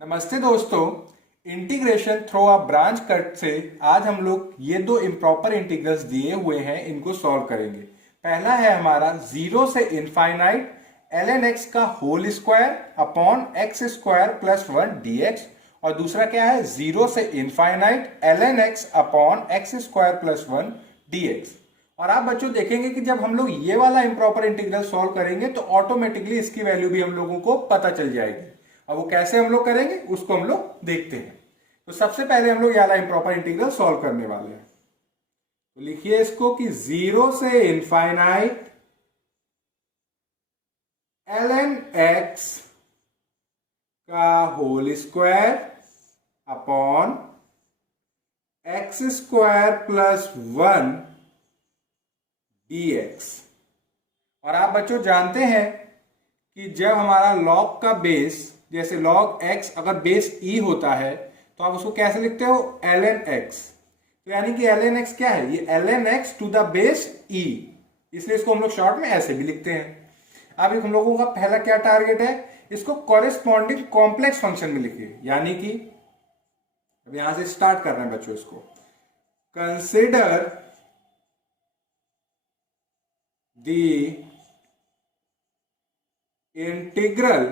नमस्ते दोस्तों। Integration through a branch cut से आज हम लोग ये दो इम्प्रॉपर इंटीग्रल्स दिए हुए हैं, इनको सॉल्व करेंगे। पहला है हमारा जीरो से इनफाइनाइट ln x का whole square upon X square plus one D X, और दूसरा क्या है जीरो से infinite ln x upon X square plus one D X. और आप बच्चों देखेंगे कि जब हम लोग ये वाला इम्प्रॉपर इंटीग्रल सॉल्व करेंगे तो ऑटोमेटिकली इसकी वैल्यू भी हम लोगों को पता चल जाएगी। अब वो कैसे हम लोग करेंगे उसको हम लोग देखते हैं। तो सबसे पहले हम लोग ये वाला इम्प्रॉपर इंटीग्रल सॉल्व करने वाले हैं। तो लिखिए इसको कि जीरो से इनफाइनाइट ln x का whole square upon X square plus one dx। और आप बच्चों जानते हैं कि जब हमारा log का बेस, जैसे log x अगर बेस e होता है तो आप उसको कैसे लिखते हो, ln x। तो यानी कि ln x क्या है, ये ln x to the base e, इसलिए इसको हम लोग शॉर्ट में ऐसे भी लिखते हैं। अब हम लोगों का पहला क्या टारगेट है, इसको कॉरेस्पॉन्डिंग कॉम्प्लेक्स फंक्शन में लिखिए। यानी कि अब यहां से स्टार्ट कर रहे हैं बच्चों इसको। Consider the integral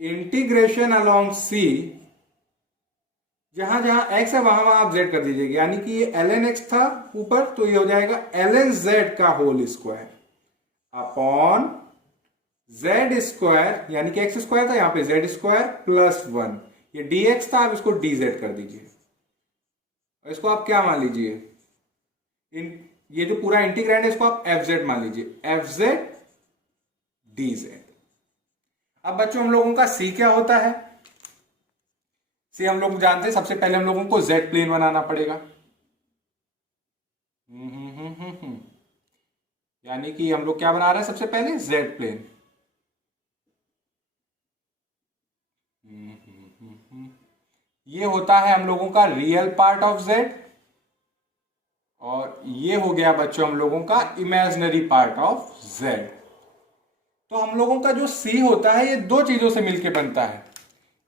integration along c, जहां जहां x है वहां वहां आप z कर दीजिएगा। यानी कि ये ln x था ऊपर, तो ये हो जाएगा ln z का whole square upon z square, यानी कि x स्क्वायर था यहां पे z स्क्वायर प्लस वन, ये dx था, आप इसको dz कर दीजिए। और इसको आप क्या मान लीजिए, ये जो पूरा इंटीग्रैंड है इसको आप fz मान लीजिए, fz dz। अब बच्चों हम लोगों का c क्या होता है, c हम लोग जानते हैं सबसे पहले हम लोगों को z प्लेन बनाना पड़ेगा। यानी कि हम लोग क्या बना रहे हैं, सबसे पहले z प्लेन। ये होता है हम लोगों का रियल पार्ट ऑफ z, और ये हो गया बच्चों हम लोगों का इमेजिनरी पार्ट ऑफ z। तो हम लोगों का जो c होता है ये दो चीजों से मिलकर बनता है,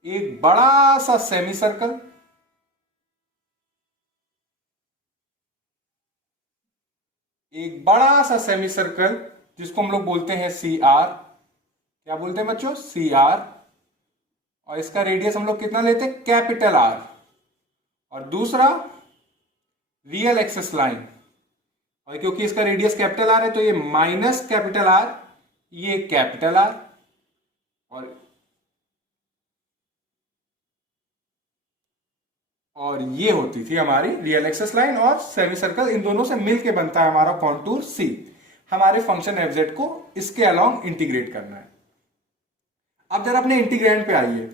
एक बड़ा सा सेमी सर्कल, एक बड़ा सा सेमी सर्कल जिसको हम लोग बोलते हैं सी आर। क्या बोलते हैं बच्चों, सी आर। और इसका रेडियस हम लोग कितना लेते हैं, कैपिटल आर। और दूसरा रियल एक्सिस लाइन, और क्योंकि इसका रेडियस कैपिटल आर है तो ये माइनस कैपिटल आर, ये कैपिटल आर। और ये होती थी हमारी रियल एक्सिस लाइन और सेमी सर्कल, इन दोनों से मिलके बनता है हमारा कॉन्टूर सी। हमारे फंक्शन एफ को इसके अलोंग इंटीग्रेट करना है। अब जरा अपने इंटीग्रेंड पे आइए,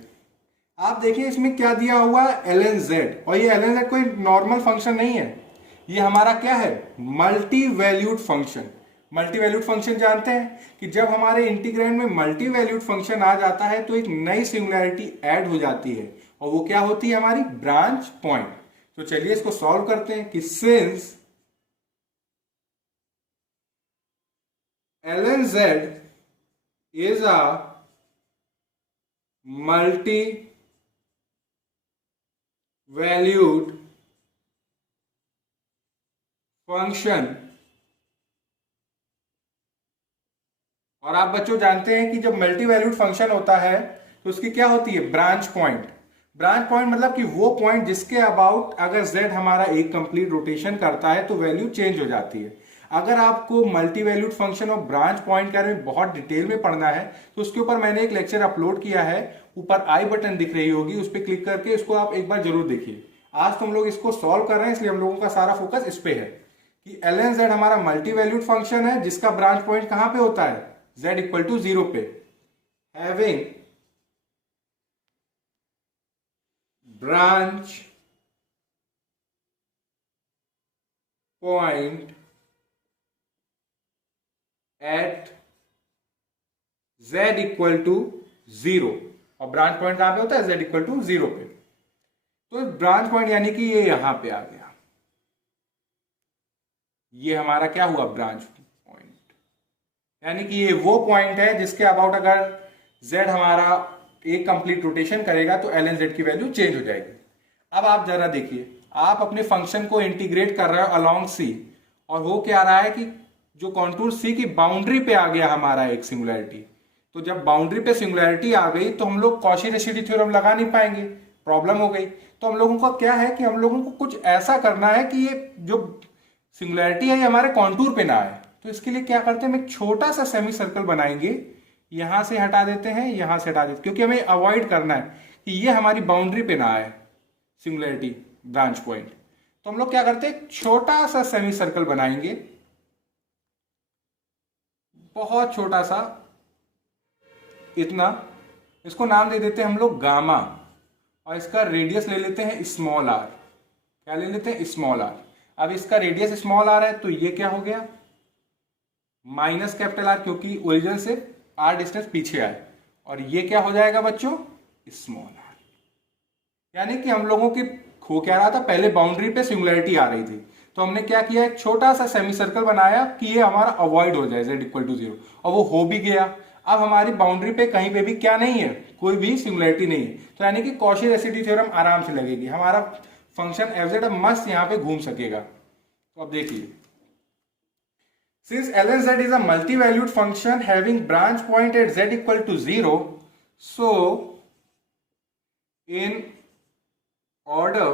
आप देखिए इसमें क्या दिया हुआ है, ln z। और ये ln z कोई नॉर्मल फंक्शन नहीं है, ये हमारा क्या है, multi valued function. Multi valued function जानते हैं कि जब हमारे इंटीग्रैंड में मल्टी वैल्यूड फंक्शन आ जाता है तो एक नई सिंगुलैरिटी ऐड हो जाती है, और वो क्या होती है, हमारी ब्रांच पॉइंट। तो चलिए इसको सॉल्व करते हैं कि since ln z is a multi valued function. और आप बच्चों जानते हैं कि जब मल्टी वैल्यूड फंक्शन होता है तो उसकी क्या होती है, ब्रांच पॉइंट। ब्रांच पॉइंट मतलब कि वो पॉइंट जिसके अबाउट अगर z हमारा एक कंप्लीट रोटेशन करता है तो वैल्यू चेंज हो जाती है। अगर आपको मल्टी वैल्यूड फंक्शन और ब्रांच पॉइंट के बारे में बहुत डिटेल में पढ़ना है तो उसके ऊपर मैंने एक लेक्चर अपलोड किया है, ऊपर आई बटन दिख रही होगी, उस पर क्लिक करके इसको आप एक बार जरूर देखिए। आज तो हम लोग इसको सॉल्व कर रहे हैं, इसलिए हम लोगों का सारा फोकस इस पे है कि ln z हमारा मल्टी वैल्यूड फंक्शन है जिसका ब्रांच पॉइंट कहां पे होता है, z इक्वल टू जीरो पे, having branch point at z equal to zero. और ब्रांच पॉइंट कहां पे होता है, z इक्वल टू जीरो पे। तो ब्रांच पॉइंट यानी कि ये यहां पे आ गया, ये हमारा क्या हुआ, ब्रांच पॉइंट। यानी कि ये वो पॉइंट है जिसके अबाउट अगर z हमारा एक कंप्लीट रोटेशन करेगा तो ln z की वैल्यू चेंज हो जाएगी। अब आप जरा देखिए, आप अपने फंक्शन को इंटीग्रेट कर रहे हो अलोंग c, और हो क्या रहा है कि जो कॉन्टूर c की बाउंड्री पे आ गया हमारा एक सिंगुलैरिटी। तो जब बाउंड्री पे सिंगुलैरिटी आ गई तो हम लोग कॉची-रेसिड्यू थ्योरम लगा नहीं पाएंगे, प्रॉब्लम हो गई। तो हम लोगों का क्या है कि हम लोगों को कुछ ऐसा करना है कि ये जो सिंगुलैरिटी है ये हमारे कॉन्टूर पे ना आए। तो इसके लिए क्या करते हैं, हम एक छोटा सा सेमी सर्कल बनाएंगे, यहां से हटा देते हैं, यहां से हटा देते हैं, क्योंकि हमें अवॉइड करना है कि ये हमारी बाउंड्री पे ना आए सिंगुलैरिटी ब्रांच पॉइंट। तो हम लोग क्या करते हैं, छोटा सा सेमी सर्कल बनाएंगे, बहुत छोटा सा, इतना। इसको नाम दे देते हैं हम लोग गामा, और इसका रेडियस ले लेते हैं स्मॉल आर। क्या ले लेते हैं, स्मॉल आर। अब इसका रेडियस स्मॉल आर है तो ये क्या हो गया, माइनस कैपिटल आर, क्योंकि ओरिजिन से आर डिस्टेंस पीछे आए, और ये क्या हो जाएगा बच्चों, स्मॉल आर। यानी कि हम लोगों की हो क्या रहा था, पहले बाउंड्री पे सिंगुलैरिटी आ रही थी, तो हमने क्या किया, एक छोटा सा सेमी सर्कल बनाया कि ये हमारा अवॉइड हो जाए z=0, और वो हो भी गया। अब हमारी बाउंड्री पे कहीं पे भी क्या नहीं है, कोई भी सिंगुलैरिटी नहीं है, तो यानी कि कॉची-रेसिड्यू थ्योरम आराम से लगेगी, हमारा फंक्शन एफ अब मस्त यहां पे घूम सकेगा। तो अब देखिए, since ln z is a multi-valued function having branch point at z=0, so in order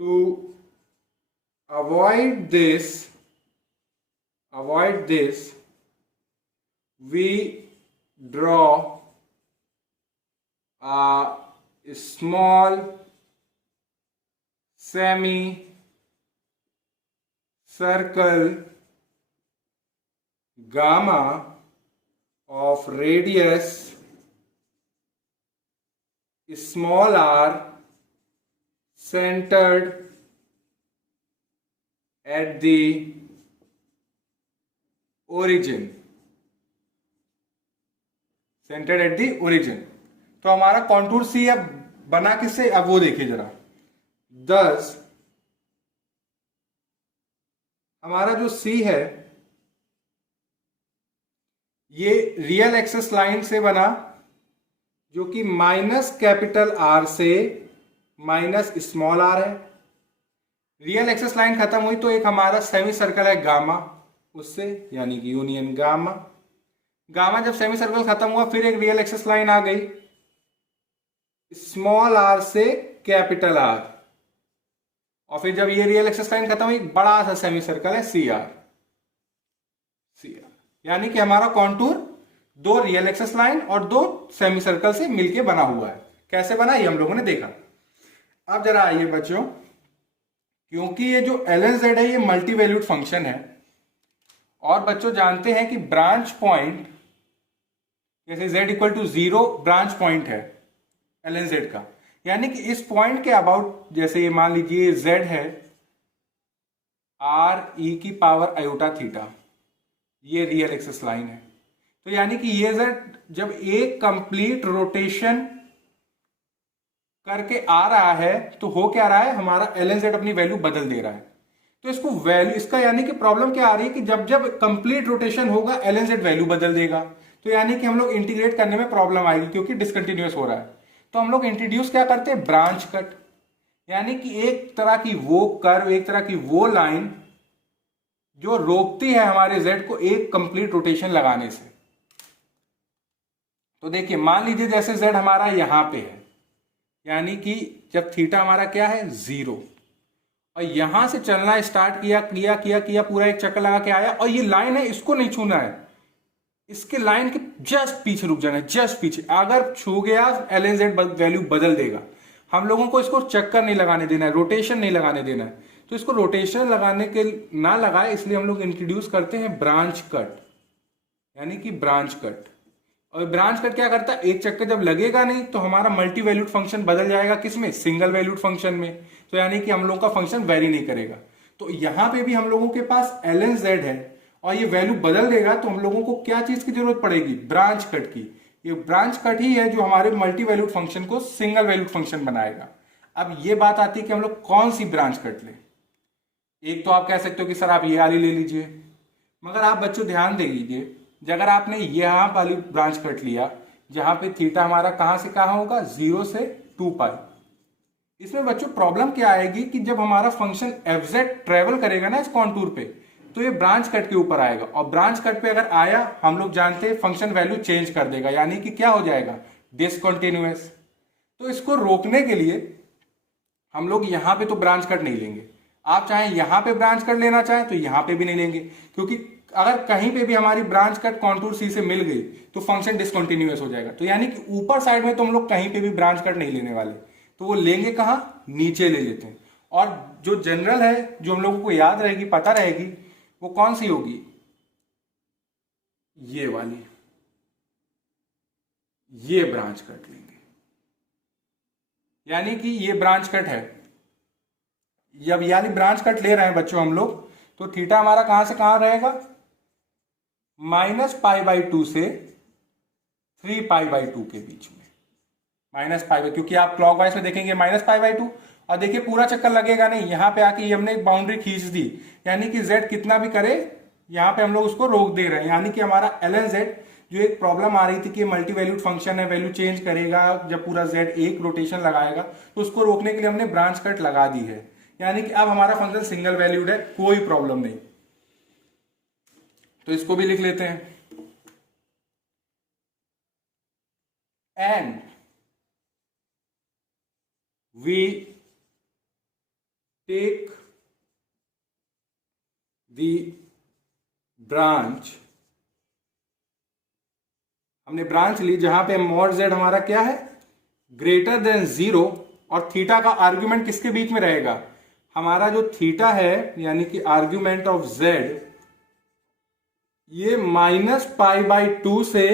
to avoid this, we draw a small semi circle gamma of radius small r centered at the origin, तो हमारा contour सी अब बना किससे, अब वो देखिए जरा। दस हमारा जो सी है ये रियल एक्सेस लाइन से बना, जो कि माइनस कैपिटल आर से माइनस स्मॉल आर है। रियल एक्सेस लाइन खत्म हुई तो एक हमारा सेमी सर्कल है गामा उससे, यानी कि यूनियन गामा। गामा जब सेमी सर्कल खत्म हुआ फिर एक रियल एक्सेस लाइन आ गई स्मॉल आर से कैपिटल आर, और फिर जब ये रियल एक्सेस लाइन खत्म हुई बड़ा सा सेमी सर्कल है सी आर। यानी कि हमारा कॉन्टूर दो रियल एक्सेस लाइन और दो सेमी सर्कल से मिलके बना हुआ है। कैसे बना ये हम लोगों ने देखा। अब जरा आइए बच्चों, क्योंकि ये जो ln z है ये मल्टी वैल्यूड फंक्शन है, और बच्चों जानते हैं कि ब्रांच पॉइंट जैसे z=0 ब्रांच पॉइंट है ln z का, यानी कि इस पॉइंट के अबाउट, जैसे ये मान लीजिए z है r e⁻θ, ये रियल एक्सेस लाइन है, तो यानी कि ये z जब एक कंप्लीट रोटेशन करके आ रहा है तो हो क्या रहा है, हमारा ln z अपनी वैल्यू बदल दे रहा है। तो इसको वैल्यू, इसका यानी कि प्रॉब्लम क्या आ रही है कि जब जब कंप्लीट रोटेशन होगा ln z वैल्यू बदल देगा, तो यानी कि हम लोग इंटीग्रेट करने में प्रॉब्लम आएगी क्योंकि डिसकंटिन्यूअस हो रहा है। तो हम लोग इंट्रोड्यूस क्या करते हैं, ब्रांच कट, यानी कि एक तरह की वो कर्व, एक तरह की वो लाइन जो रोकती है हमारे z को एक कंप्लीट रोटेशन लगाने से। तो देखिए मान लीजिए जैसे z हमारा यहां पे है, यानी कि जब थीटा हमारा क्या है 0, और यहां से चलना स्टार्ट किया किया किया किया पूरा एक चक्कर लगा के आया, और ये लाइन है इसको नहीं छूना है, इसके लाइन के जस्ट पीछे रुक जाना है, जस्ट पीछे। अगर छू गया ln z वैल्यू बदल देगा। हम लोगों को इसको चक्कर नहीं लगाने देना है, रोटेशन नहीं लगाने देना है। तो इसको रोटेशन लगाने के ना लगाए इसलिए हम लोग इंट्रोड्यूस करते हैं ब्रांच कट, यानी कि ब्रांच कट। और ब्रांच कट क्या करता है, एक चक्कर जब लगेगा नहीं तो हमारा मल्टी वैल्यूड फंक्शन बदल जाएगा किसमें, सिंगल वैल्यूड फंक्शन में। तो यानी कि हम लोगों का फंक्शन वेरी नहीं करेगा। तो यहां पे भी हम लोगों के पास ln z है और ये वैल्यू बदल देगा, तो हम लोगों को क्या चीज की जरूरत पड़ेगी, ब्रांच कट की। ये ब्रांच कट ही है जो हमारे मल्टी वैल्यूड फंक्शन को सिंगल वैल्यूड फंक्शन बनाएगा। अब ये बात आती है कि हम लोग कौन सी ब्रांच कट लें। एक तो आप कह सकते हो कि सर आप ये वाली ले लीजिए, मगर आप बच्चों ध्यान दे दीजिए, अगर आपने यहाँ वाली ब्रांच कट लिया जहां पे थीटा हमारा कहां से कहां होगा, 0 से 2 पाई, इसमें बच्चों प्रॉब्लम क्या आएगी कि जब हमारा फंक्शन एफ जेड ट्रेवल करेगा ना इस कॉन्टूर पे, तो ये ब्रांच कट के ऊपर आएगा, और ब्रांच कट पे अगर आया, हम लोग जानते हैं फंक्शन वैल्यू चेंज कर देगा, यानी कि क्या हो जाएगा, डिसकंटिन्यूअस। तो इसको रोकने के लिए हम लोग यहां पे तो ब्रांच कट नहीं लेंगे, आप चाहे यहां पे ब्रांच कट लेना चाहें तो यहां पे भी नहीं लेंगे, क्योंकि अगर कहीं पे भी हमारी ब्रांच कट कॉन्टूर सी से मिल गई तो फंक्शन डिसकंटिन्यूअस हो जाएगा। तो यानी कि ऊपर साइड में तो हम लोग कहीं पे भी ब्रांच कट नहीं लेने वाले, तो वो लेंगे कहां, नीचे ले लेते हैं। और जो जनरल है, जो हम लोगों को याद रहेगी, पता रहेगी, वो कौन सी होगी, ये वाली, ये ब्रांच कट लेंगे, यानी कि ये ब्रांच कट है। जब यानी ब्रांच कट ले रहे हैं बच्चों हम लोग, तो थीटा हमारा कहां से कहां रहेगा, -π/2 से 3π/2 के बीच में, -π/, क्योंकि आप क्लॉकवाइज में देखेंगे -π/2, और देखिए पूरा चक्कर लगेगा नहीं, यहां पे आके हमने एक बाउंड्री खींच दी, यानी कि z कितना भी करे यहां पे हम लोग उसको रोक दे रहे हैं, यानी कि हमारा ln z, जो एक प्रॉब्लम आ रही थी कि मल्टी वैल्यूड फंक्शन है, वैल्यू चेंज करेगा जब पूरा z एक रोटेशन लगाएगा, तो उसको रोकने के लिए हमने ब्रांच कट लगा दी है, यानी कि अब हमारा फंक्शन सिंगल वैल्यूड है, कोई प्रॉब्लम नहीं। तो इसको भी लिख लेते हैं, and we take the branch, हमने ब्रांच ली जहां पे मॉड z हमारा क्या है, ग्रेटर देन 0, और थीटा का आर्ग्यूमेंट किसके बीच में रहेगा, हमारा जो थीटा है, यानी कि आर्ग्यूमेंट ऑफ z, ये -π/2 से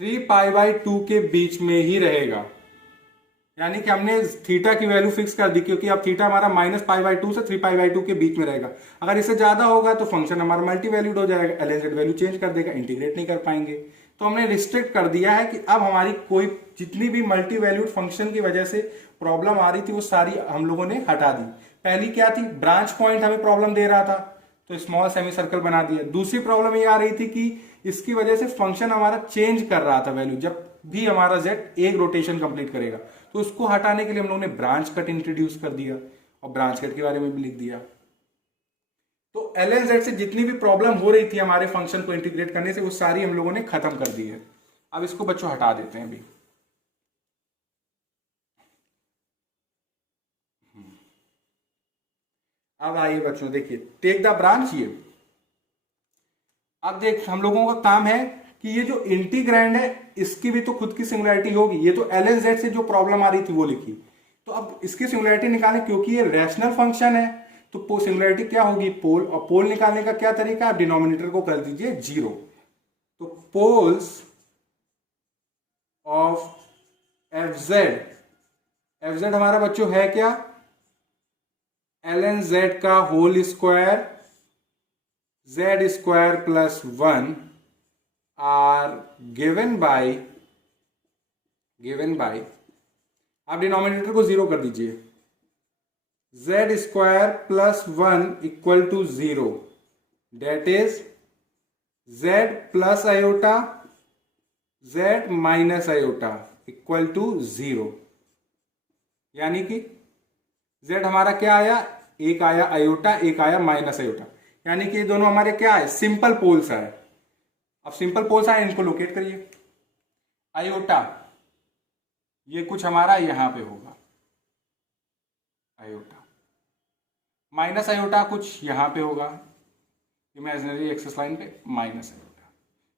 3π/2 के बीच में ही रहेगा, यानी कि हमने थीटा की वैल्यू फिक्स कर दी, क्योंकि अब थीटा हमारा -π/2 से 3π/2 के बीच में रहेगा। अगर इससे ज्यादा होगा तो फंक्शन हमारा मल्टी वैल्यूड हो जाएगा, ln वैल्यू चेंज कर देगा, इंटीग्रेट नहीं कर पाएंगे। तो हमने रिस्ट्रिक्ट कर दिया है कि अब हमारी कोई जितनी भी मल्टी वैल्यूड फंक्शन की वजह से प्रॉब्लम आ रही थी वो सारी हम लोगों ने हटा दी। पहली क्या थी, ब्रांच पॉइंट हमें प्रॉब्लम दे रहा था, तो स्मॉल सेमी सर्कल बना दिया। दूसरी प्रॉब्लम ये आ रही थी कि इसकी वजह से फंक्शन हमारा चेंज कर रहा था वैल्यू, जब भी हमारा z एक रोटेशन कंप्लीट करेगा, तो उसको हटाने के लिए हम लोगों ने ब्रांच कट इंट्रोड्यूस कर दिया, और ब्रांच कट के बारे में भी लिख दिया। तो ln z से जितनी भी प्रॉब्लम हो रही थी हमारे फंक्शन को इंटीग्रेट करने से, वो सारी हम लोगों ने खत्म कर दी है। अब इसको बच्चों हटा देते हैं अभी। अब आइए बच्चों, देखिए टेक द ब्रांच, ये अब देख हम लोगों का काम है कि ये जो इंटीग्रैंड है इसकी भी तो खुद की सिंगुलैरिटी होगी। ये तो ln z से जो प्रॉब्लम आ रही थी वो लिखी, तो अब इसकी सिंगुलैरिटी निकालें, क्योंकि ये रैशनल फंक्शन है तो सिंगुलैरिटी क्या होगी, पोल, और पोल निकालने का क्या तरीका है, डिनोमिनेटर को कर दीजिए 0। तो पोल्स ऑफ एफ जेड हमारा बच्चों है क्या, ln z का whole square z² plus 1 are given by आप डिनोमिनेटर को 0 कर दीजिए, z² plus 1 equal to 0, that is z plus iota z minus iota equal to 0, यानी कि z हमारा क्या आया, एक आया आयोटा, एक आया माइनस आयोटा, यानी कि ये दोनों हमारे क्या है, सिंपल पोल्स आए। अब सिंपल पोल्स आए, इनको लोकेट करिए। आयोटा ये कुछ हमारा यहां पे होगा, आयोटा माइनस आयोटा कुछ यहां पे होगा, इमेजिनरी एक्सिस लाइन पे माइनस आयोटा।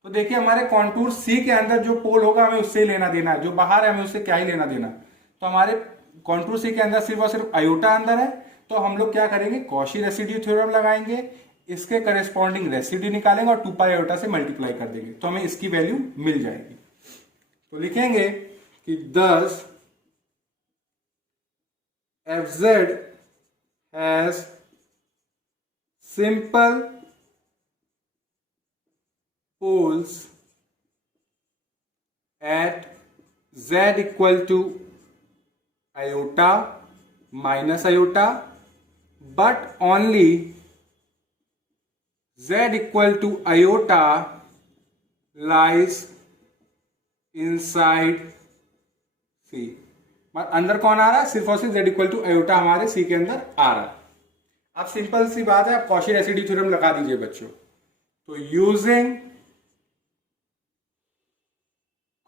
तो देखिए हमारे कॉन्टूर सी के अंदर जो पोल होगा हमें उससे लेना देना है, जो बाहर है हमें उससे क्या ही लेना देना। तो हमारे कॉन्टूर सी के अंदर सिर्फ और सिर्फ आयोटा अंदर है, तो हम लोग क्या करेंगे, कॉशी रेसिड्यू थ्योरम लगाएंगे, इसके करेस्पॉन्डिंग रेसिड्यू निकालेंगे और 2 पाई आयोटा से मल्टीप्लाई कर देंगे, तो हमें इसकी वैल्यू मिल जाएगी। तो लिखेंगे कि thus fz has simple poles at z equal to iota minus iota, but only z equal to iota lies inside C. अंदर कौन आ रहा है? सिर्फ और सिर्फ z इक्वल टू आयोटा हमारे सी के अंदर आ रहा है। अब सिंपल सी बात है, आप कॉची रेसिड्यू थ्योरम लगा दीजिए बच्चों। तो using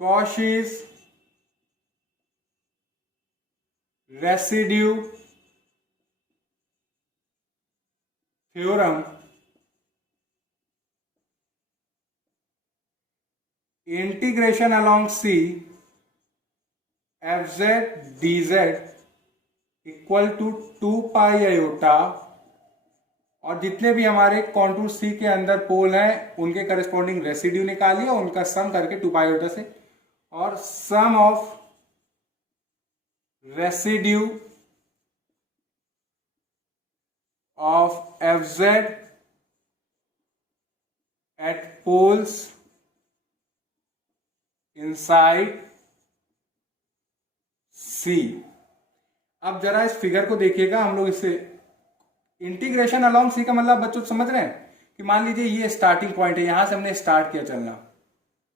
Cauchy's residue theorem, integration along C F Z D Z equal to 2 pi iota, और जितने भी हमारे कॉन्टूर सी के अंदर पोल हैं उनके करस्पॉन्डिंग रेसिड्यू निकालिए, उनका सम करके 2 पाई आयोटा से, और sum of residue of F Z at poles inside C. अब जरा इस फिगर को देखिएगा, हम लोग इससे इंटीग्रेशन अलोंग सी का मतलब बच्चों समझ रहे हैं कि मान लीजिए ये स्टार्टिंग पॉइंट है, यहां से हमने स्टार्ट किया चलना,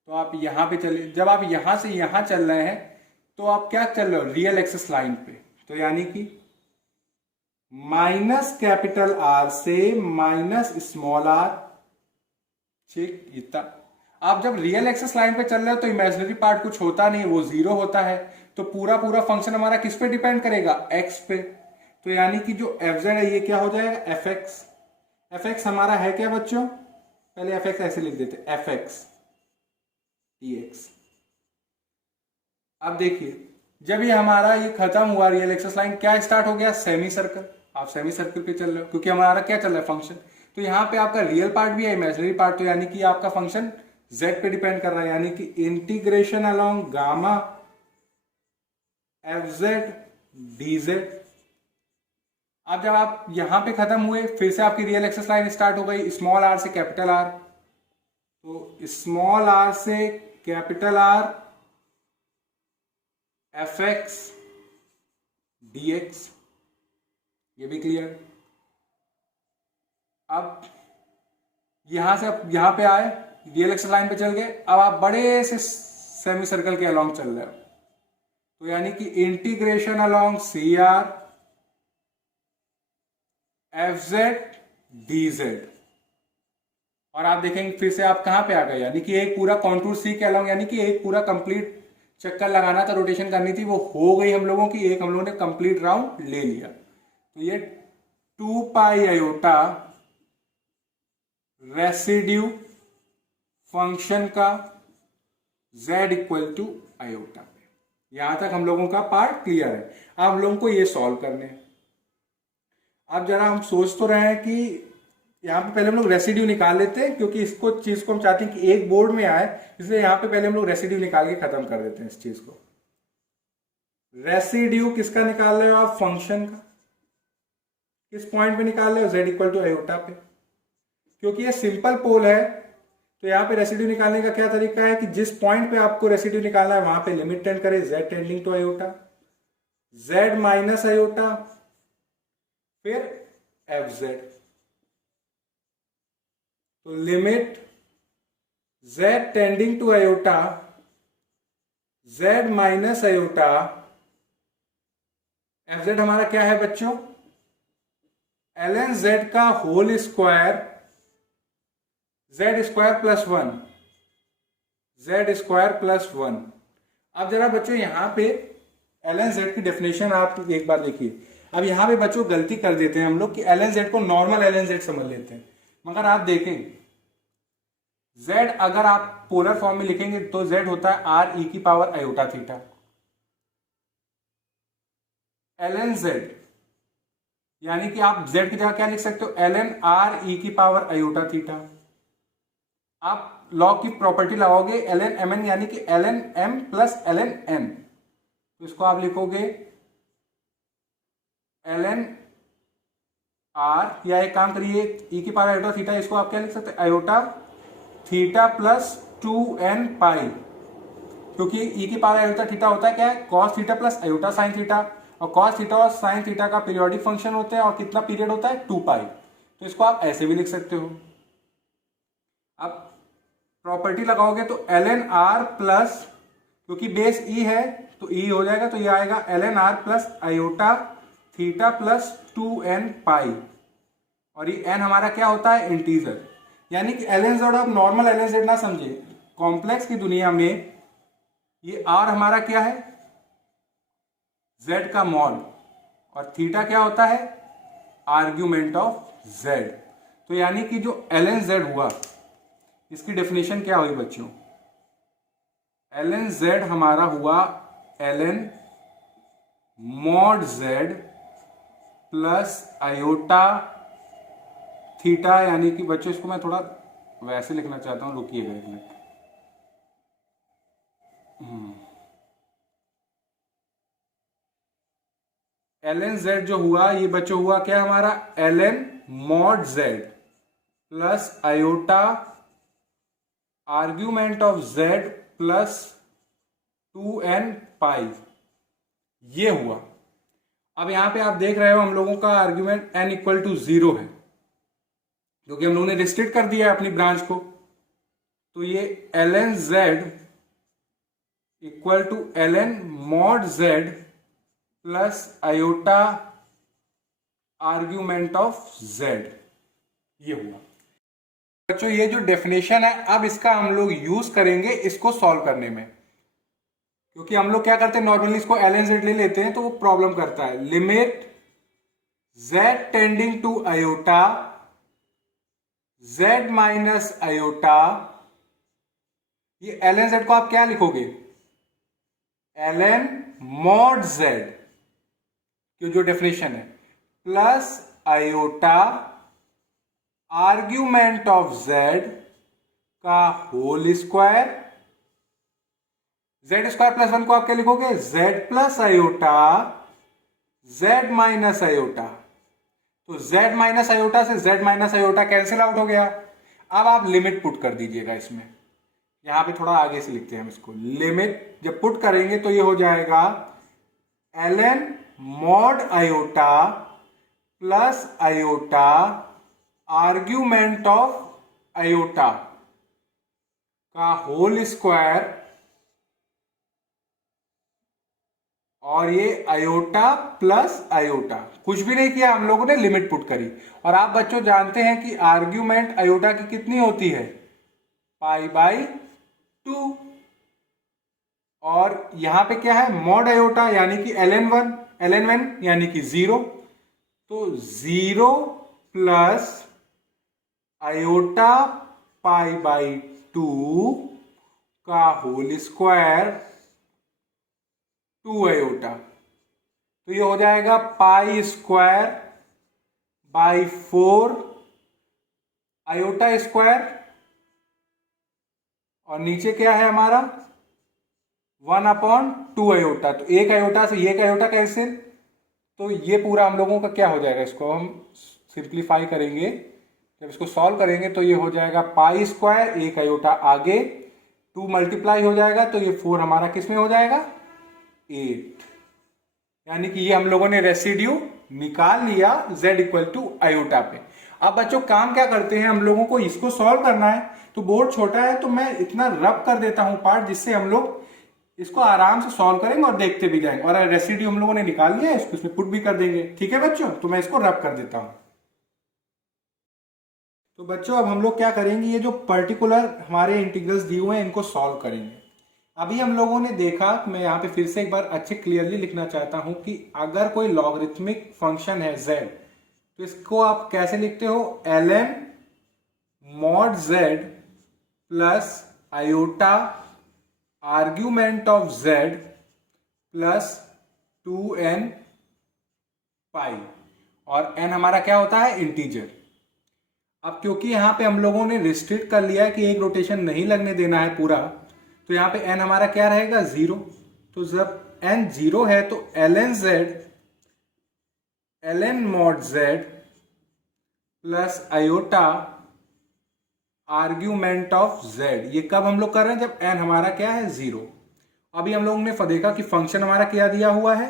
तो आप यहां पे चले। जब आप यहां से यहां चल रहे हैं तो आप क्या चल रहे हो? रियल एक्सिस लाइन पे। तो यानी कि माइनस कैपिटल आर से माइनस स्मॉल आर, ठीक इतना। आप जब रियल एक्सिस लाइन पे चल रहे हो तो इमेजिनरी पार्ट कुछ होता नहीं, वो जीरो होता है। तो पूरा पूरा फंक्शन हमारा किस पे डिपेंड करेगा? एक्स पे। तो यानी कि जो एफ जेड है ये क्या हो जाएगा? F x. एफ एक्स हमारा है क्या बच्चों? पहले एफ एक्स ऐसे लिख देते, एफ एक्स डी एक्स। अब देखिए, जब ये हमारा ये खत्म हुआ रियल एक्सिस लाइन, क्या स्टार्ट हो गया? Semi circle. आप सेमी सर्कल पे चल रहे हो क्योंकि हमारा क्या चल रहा है? फंक्शन। तो यहाँ पे आपका रियल पार्ट भी है, इमेजिनरी पार्ट। तो यानी कि आपका फंक्शन z पे डिपेंड कर रहा है, यानी कि integration along gamma F Z D Z. अब जब आप यहां पे खत्म हुए, फिर से आपकी रियल एक्सिस लाइन स्टार्ट हो गई, स्मॉल आर से कैपिटल आर। तो स्मॉल आर से capital R F X D x, ये भी क्लियर। अब यहां से आप यहां पे आए, रियल एक्सिस लाइन पे चल गए, अब आप बड़े से सेमी सर्कल के अलोंग चल रहे हो। तो यानी कि integration along C R F Z D Z. और आप देखेंगे फिर से आप कहां पे आ गए, यानी कि एक पूरा कॉन्टूर सी के अलोंग, यानी कि एक पूरा कंप्लीट चक्कर लगाना था, रोटेशन करनी थी, वो हो गई हम लोगों की। एक हम लोगों ने कंप्लीट राउंड ले लिया। तो ये 2 पाई आयोटा रेसिड्यू फंक्शन का z इक्वल टू आयोटा पे। यहां तक हम लोगों का पार्ट क्लियर है। अब हम लोगों को ये सॉल्व करने हैं। अब जरा हम सोच तो रहे हैं कि यहाँ पे पहले हम लोग रेसिड्यू निकाल लेते हैं, क्योंकि इसको चीज को हम चाहते हैं कि एक बोर्ड में आए, इसलिए यहाँ पे पहले हम लोग रेसिड्यू निकाल के खत्म कर देते हैं इस चीज को। रेसिड्यू किसका निकाल रहे हो आप? फंक्शन का। किस पॉइंट पे निकाल रहे हो? z इक्वल टू आयोटा पे। क्योंकि ये सिंपल पोल है तो यहाँ पे रेसिड्यू निकालने का क्या तरीका है कि जिस पॉइंट पे आपको रेसिड्यू निकालना है वहां पे लिमिट टेंड करे z tending to iota, z minus iota, फिर एफ जेड। तो limit z tending to iota, z minus iota, F Z हमारा क्या है बच्चों? ln z का whole square, z square plus 1, z square plus 1। अब जरा बच्चों यहां पे ln z की डेफिनेशन आप एक बार देखिए। अब यहां पे बच्चों गलती कर देते हैं हम लोग कि ln z को नॉर्मल ln z समझ लेते हैं, मगर आप देखें z अगर आप पोलर फॉर्म में लिखेंगे तो z होता है आर ई की power iota theta. ln z यानी कि आप z की जगह क्या लिख सकते हो? ln आर ई की पावर आयोटा थीटा। आप लॉग की प्रॉपर्टी लगाओगे ln mn यानी कि ln m plus ln n, तो इसको आप लिखोगे ln r, या एक काम करिए e की पावर आयोटा थीटा, इसको आप क्या लिख सकते हैं? आयोटा थीटा प्लस 2n पाई, क्योंकि e की पावर आयोटा थीटा होता है क्या है? cos theta plus iota sine theta, और cos थीटा और साइन थीटा का पीरियोडिक फंक्शन होते हैं, और कितना पीरियड होता है? 2 पाई। तो इसको आप ऐसे भी लिख सकते हो। अब प्रॉपर्टी लगाओगे तो ln r प्लस, क्योंकि बेस e है तो e हो जाएगा, तो ये आएगा ln r plus iota theta plus 2n पाई, और ये n हमारा क्या होता है, इंटीजर। यानी कि ln z, आप नॉर्मल ln z ना समझे, कॉम्प्लेक्स की दुनिया में ये r हमारा क्या है, z का मॉल, और थीटा क्या होता है, आर्ग्यूमेंट ऑफ z। तो यानी कि जो ln z हुआ, इसकी डेफिनेशन क्या हुई बच्चों, ln z हमारा हुआ ln mod z plus iota theta, यानी कि बच्चों इसको मैं थोड़ा वैसे लिखना चाहता हूं, रुकिएगा एक मिनट। ln z जो हुआ, ये बच्चों हुआ क्या हमारा, ln mod z plus iota argument of z plus 2n पाई, ये हुआ। अब यहां पे आप देख रहे हो हम लोगों का आर्ग्यूमेंट n इक्वल टू 0 है, क्योंकि हम लोगों ने रिस्ट्रिक्ट कर दिया है अपनी ब्रांच को। तो ये ln z equal to ln mod z plus iota argument of z, ये हुआ। बच्चों ये जो डेफिनेशन है, अब इसका हम लोग यूज करेंगे इसको सॉल्व करने में, क्योंकि हम लोग क्या करते हैं, नॉर्मली इसको ln z ले लेते हैं तो वो प्रॉब्लम करता है। Limit z tending to iota z minus iota, ये ln z को आप क्या लिखोगे, ln मॉड z, जो डेफिनेशन है, plus iota argument of z का whole square, z square plus 1 को आप क्या लिखोगे, z plus iota z minus iota. तो z माइनस आयोटा से z minus iota cancel out हो गया। अब आप लिमिट पुट कर दीजिएगा इसमें, यहां पे थोड़ा आगे से लिखते हैं हम इसको। लिमिट जब पुट करेंगे तो ये हो जाएगा ln mod iota plus iota argument of iota का होल स्क्वायर, और ये आयोटा प्लस आयोटा, कुछ भी नहीं किया हम लोगों ने, लिमिट पुट करी। और आप बच्चों जानते हैं कि आर्ग्यूमेंट आयोटा की कितनी होती है, पाई बाई 2, और यहां पे क्या है, मॉड आयोटा यानी कि ln1 यानी कि 0, तो 0 प्लस आयोटा पाई बाई 2 का होल स्क्वायर 2 आयोटा, तो ये हो जाएगा pi square by 4 iota square, और नीचे क्या है हमारा 1/2 आयोटा। तो एक आयोटा से एक आयोटा कैंसिल, तो ये पूरा हम लोगों का क्या हो जाएगा, इसको हम सिंप्लीफाई करेंगे, जब इसको सॉल्व करेंगे तो ये हो जाएगा पाई स्क्वायर, एक आयोटा आगे 2 मल्टीप्लाई हो जाएगा, तो ये 4 हमारा किस में हो जाएगा, 8। यानी कि ये हम लोगों ने रेसिड्यू निकाल लिया z इक्वल टू आयोटा पे। अब बच्चों काम क्या करते हैं, हम लोगों को इसको सॉल्व करना है, तो बोर्ड छोटा है तो मैं इतना रब कर देता हूं पार्ट, जिससे हम लोग इसको आराम से सॉल्व करेंगे और देखते भी जाएंगे। और रेसिड्यू हम लोगों ने निकाल लिया है, इसको इसमें पुट भी कर देंगे। ठीक है बच्चों, तो मैं इसको रब कर देता हूं। तो बच्चों अब हम लोग क्या करेंगे, ये जो पर्टिकुलर हमारे इंटीग्रल्स दिए हुए हैं इनको सॉल्व करेंगे। अभी हम लोगों ने देखा, मैं यहाँ पे फिर से एक बार अच्छे क्लियरली लिखना चाहता हूं कि अगर कोई लॉगरिथमिक फंक्शन है z, तो इसको आप कैसे लिखते हो, ln mod z plus iota argument of z plus 2n पाई, और n हमारा क्या होता है, इंटीजर। अब क्योंकि यहां पे हम लोगों ने रिस्ट्रिक्ट कर लिया है कि एक रोटेशन नहीं लगने देना है पूरा, तो यहां पे n हमारा क्या रहेगा, 0। तो जब n 0 है तो ln mod z plus iota argument of z, ये कब हम लोग कर रहे हैं, जब n हमारा क्या है, 0। अभी हम लोगों ने देखा कि फंक्शन हमारा क्या दिया हुआ है,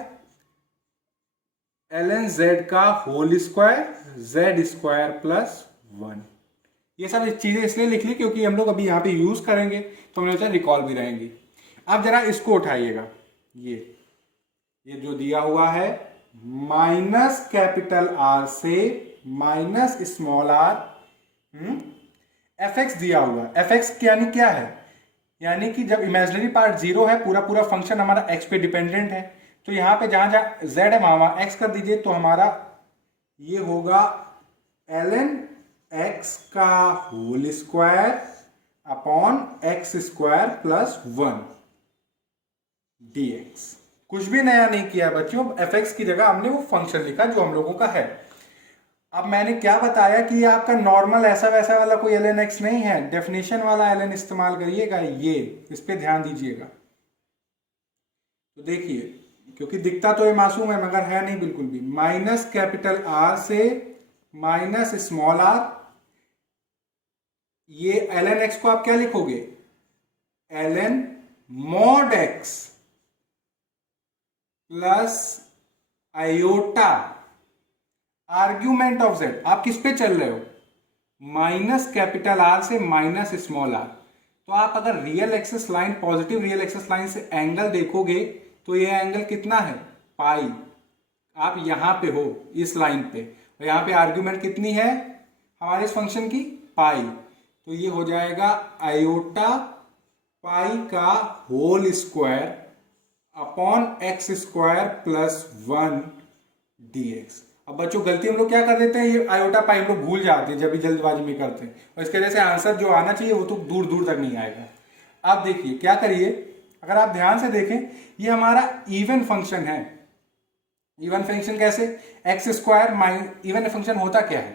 ln z का whole square z square plus 1, ये सब चीज़ें इसलिए लिख ली क्योंकि हम लोग अभी यहाँ पे यूज़ करेंगे तो हमें रिकॉल भी रहेंगी। अब जरा इसको उठाइएगा, ये जो दिया हुआ है माइनस कैपिटल आर से minus small are F x दिया हुआ है। एफ एक्स यानी क्या है, यानी कि जब इमेजिनरी पार्ट जीरो है, पूरा पूरा फंक्शन हमारा एक्स पे डिपेंडेंट है, तो यहाँ पे जहां जहां जेड है वहां एक्स कर दीजिए, तो हमारा ये होगा ln x का whole square upon X square plus 1 dx। कुछ भी नया नहीं किया बच्चों, एफ एक्स की जगह हमने वो फंक्शन लिखा जो हम लोगों का है। अब मैंने क्या बताया कि ये आपका नॉर्मल ऐसा वैसा वाला कोई ln x नहीं है, डेफिनेशन वाला ln इस्तेमाल करिएगा, ये इस पे ध्यान दीजिएगा। तो देखिए, क्योंकि दिखता तो ये मासूम है मगर है नहीं बिल्कुल भी, माइनस कैपिटल आर से माइनस स्मॉल आर, ये ln x को आप क्या लिखोगे, ln mod x plus iota argument of z। आप किस पे चल रहे हो, माइनस कैपिटल आर से माइनस स्मॉल आर। तो आप अगर real axis line, positive real axis line से एंगल देखोगे तो ये एंगल कितना है, पाई। आप यहां पे हो इस लाइन पे, और यहां पे आर्ग्यूमेंट कितनी है हमारे इस फंक्शन की, पाई। तो ये हो जाएगा आयोटा पाई का whole square upon X square plus 1 dx। अब बच्चों गलती हम लोग क्या कर देते हैं, ये आयोटा पाई हम लोग भूल जाते हैं जब भी जल्दबाजी में करते हैं, और इसके वजह से आंसर जो आना चाहिए वो तो दूर दूर तक नहीं आएगा। आप देखिए क्या करिए, अगर आप ध्यान से देखें ये हमारा इवन फंक्शन है। इवन फंक्शन कैसे, x square minus, even function होता क्या है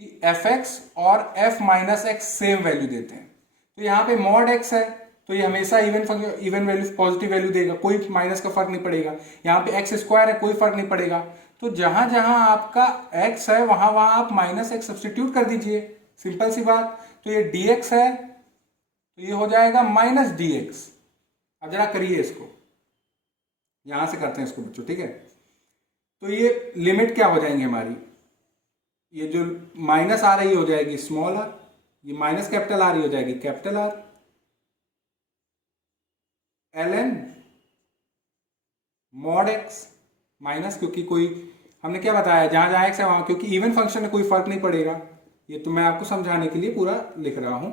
कि एफ एक्स और F minus x same value देते हैं। तो यहाँ पे मॉड एक्स है तो ये हमेशा even function, even value positive value देगा, कोई माइनस का फर्क नहीं पड़ेगा। यहाँ पे एक्स स्क्वायर है, कोई फर्क नहीं पड़ेगा। तो जहां जहां आपका x है वहां वहां आप माइनस एक्स सब्सटीट्यूट कर दीजिए, सिंपल सी बात। तो ये dx है तो ये हो जाएगा माइनस dx। अब जरा करिए इसको, यहां से करते हैं इसको बच्चों, ठीक है। तो ये लिमिट क्या हो जाएंगे हमारी, ये जो माइनस आ रही हो जाएगी स्मॉल आर, ये माइनस कैपिटल आर हो जाएगी capital R, ln mod x minus, क्योंकि कोई हमने क्या बताया जहां जहां एक्स है वहां, क्योंकि इवन फंक्शन में कोई फर्क नहीं पड़ेगा। ये तो मैं आपको समझाने के लिए पूरा लिख रहा हूं,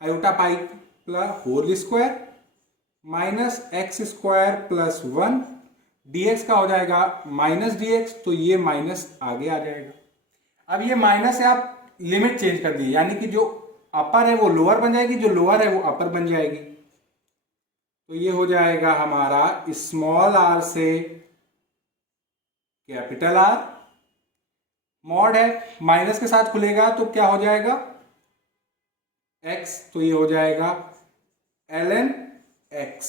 iota pi plus whole square minus X square plus 1 dx का हो जाएगा माइनस dx, तो ये माइनस आगे आ जाएगा। अब ये माइनस से आप लिमिट चेंज कर दी, यानी कि जो अपर है वो लोअर बन जाएगी, जो लोअर है वो अपर बन जाएगी। तो ये हो जाएगा हमारा स्मॉल आर से कैपिटल आर, मॉड है माइनस के साथ खुलेगा तो क्या हो जाएगा x, तो ये हो जाएगा ln x।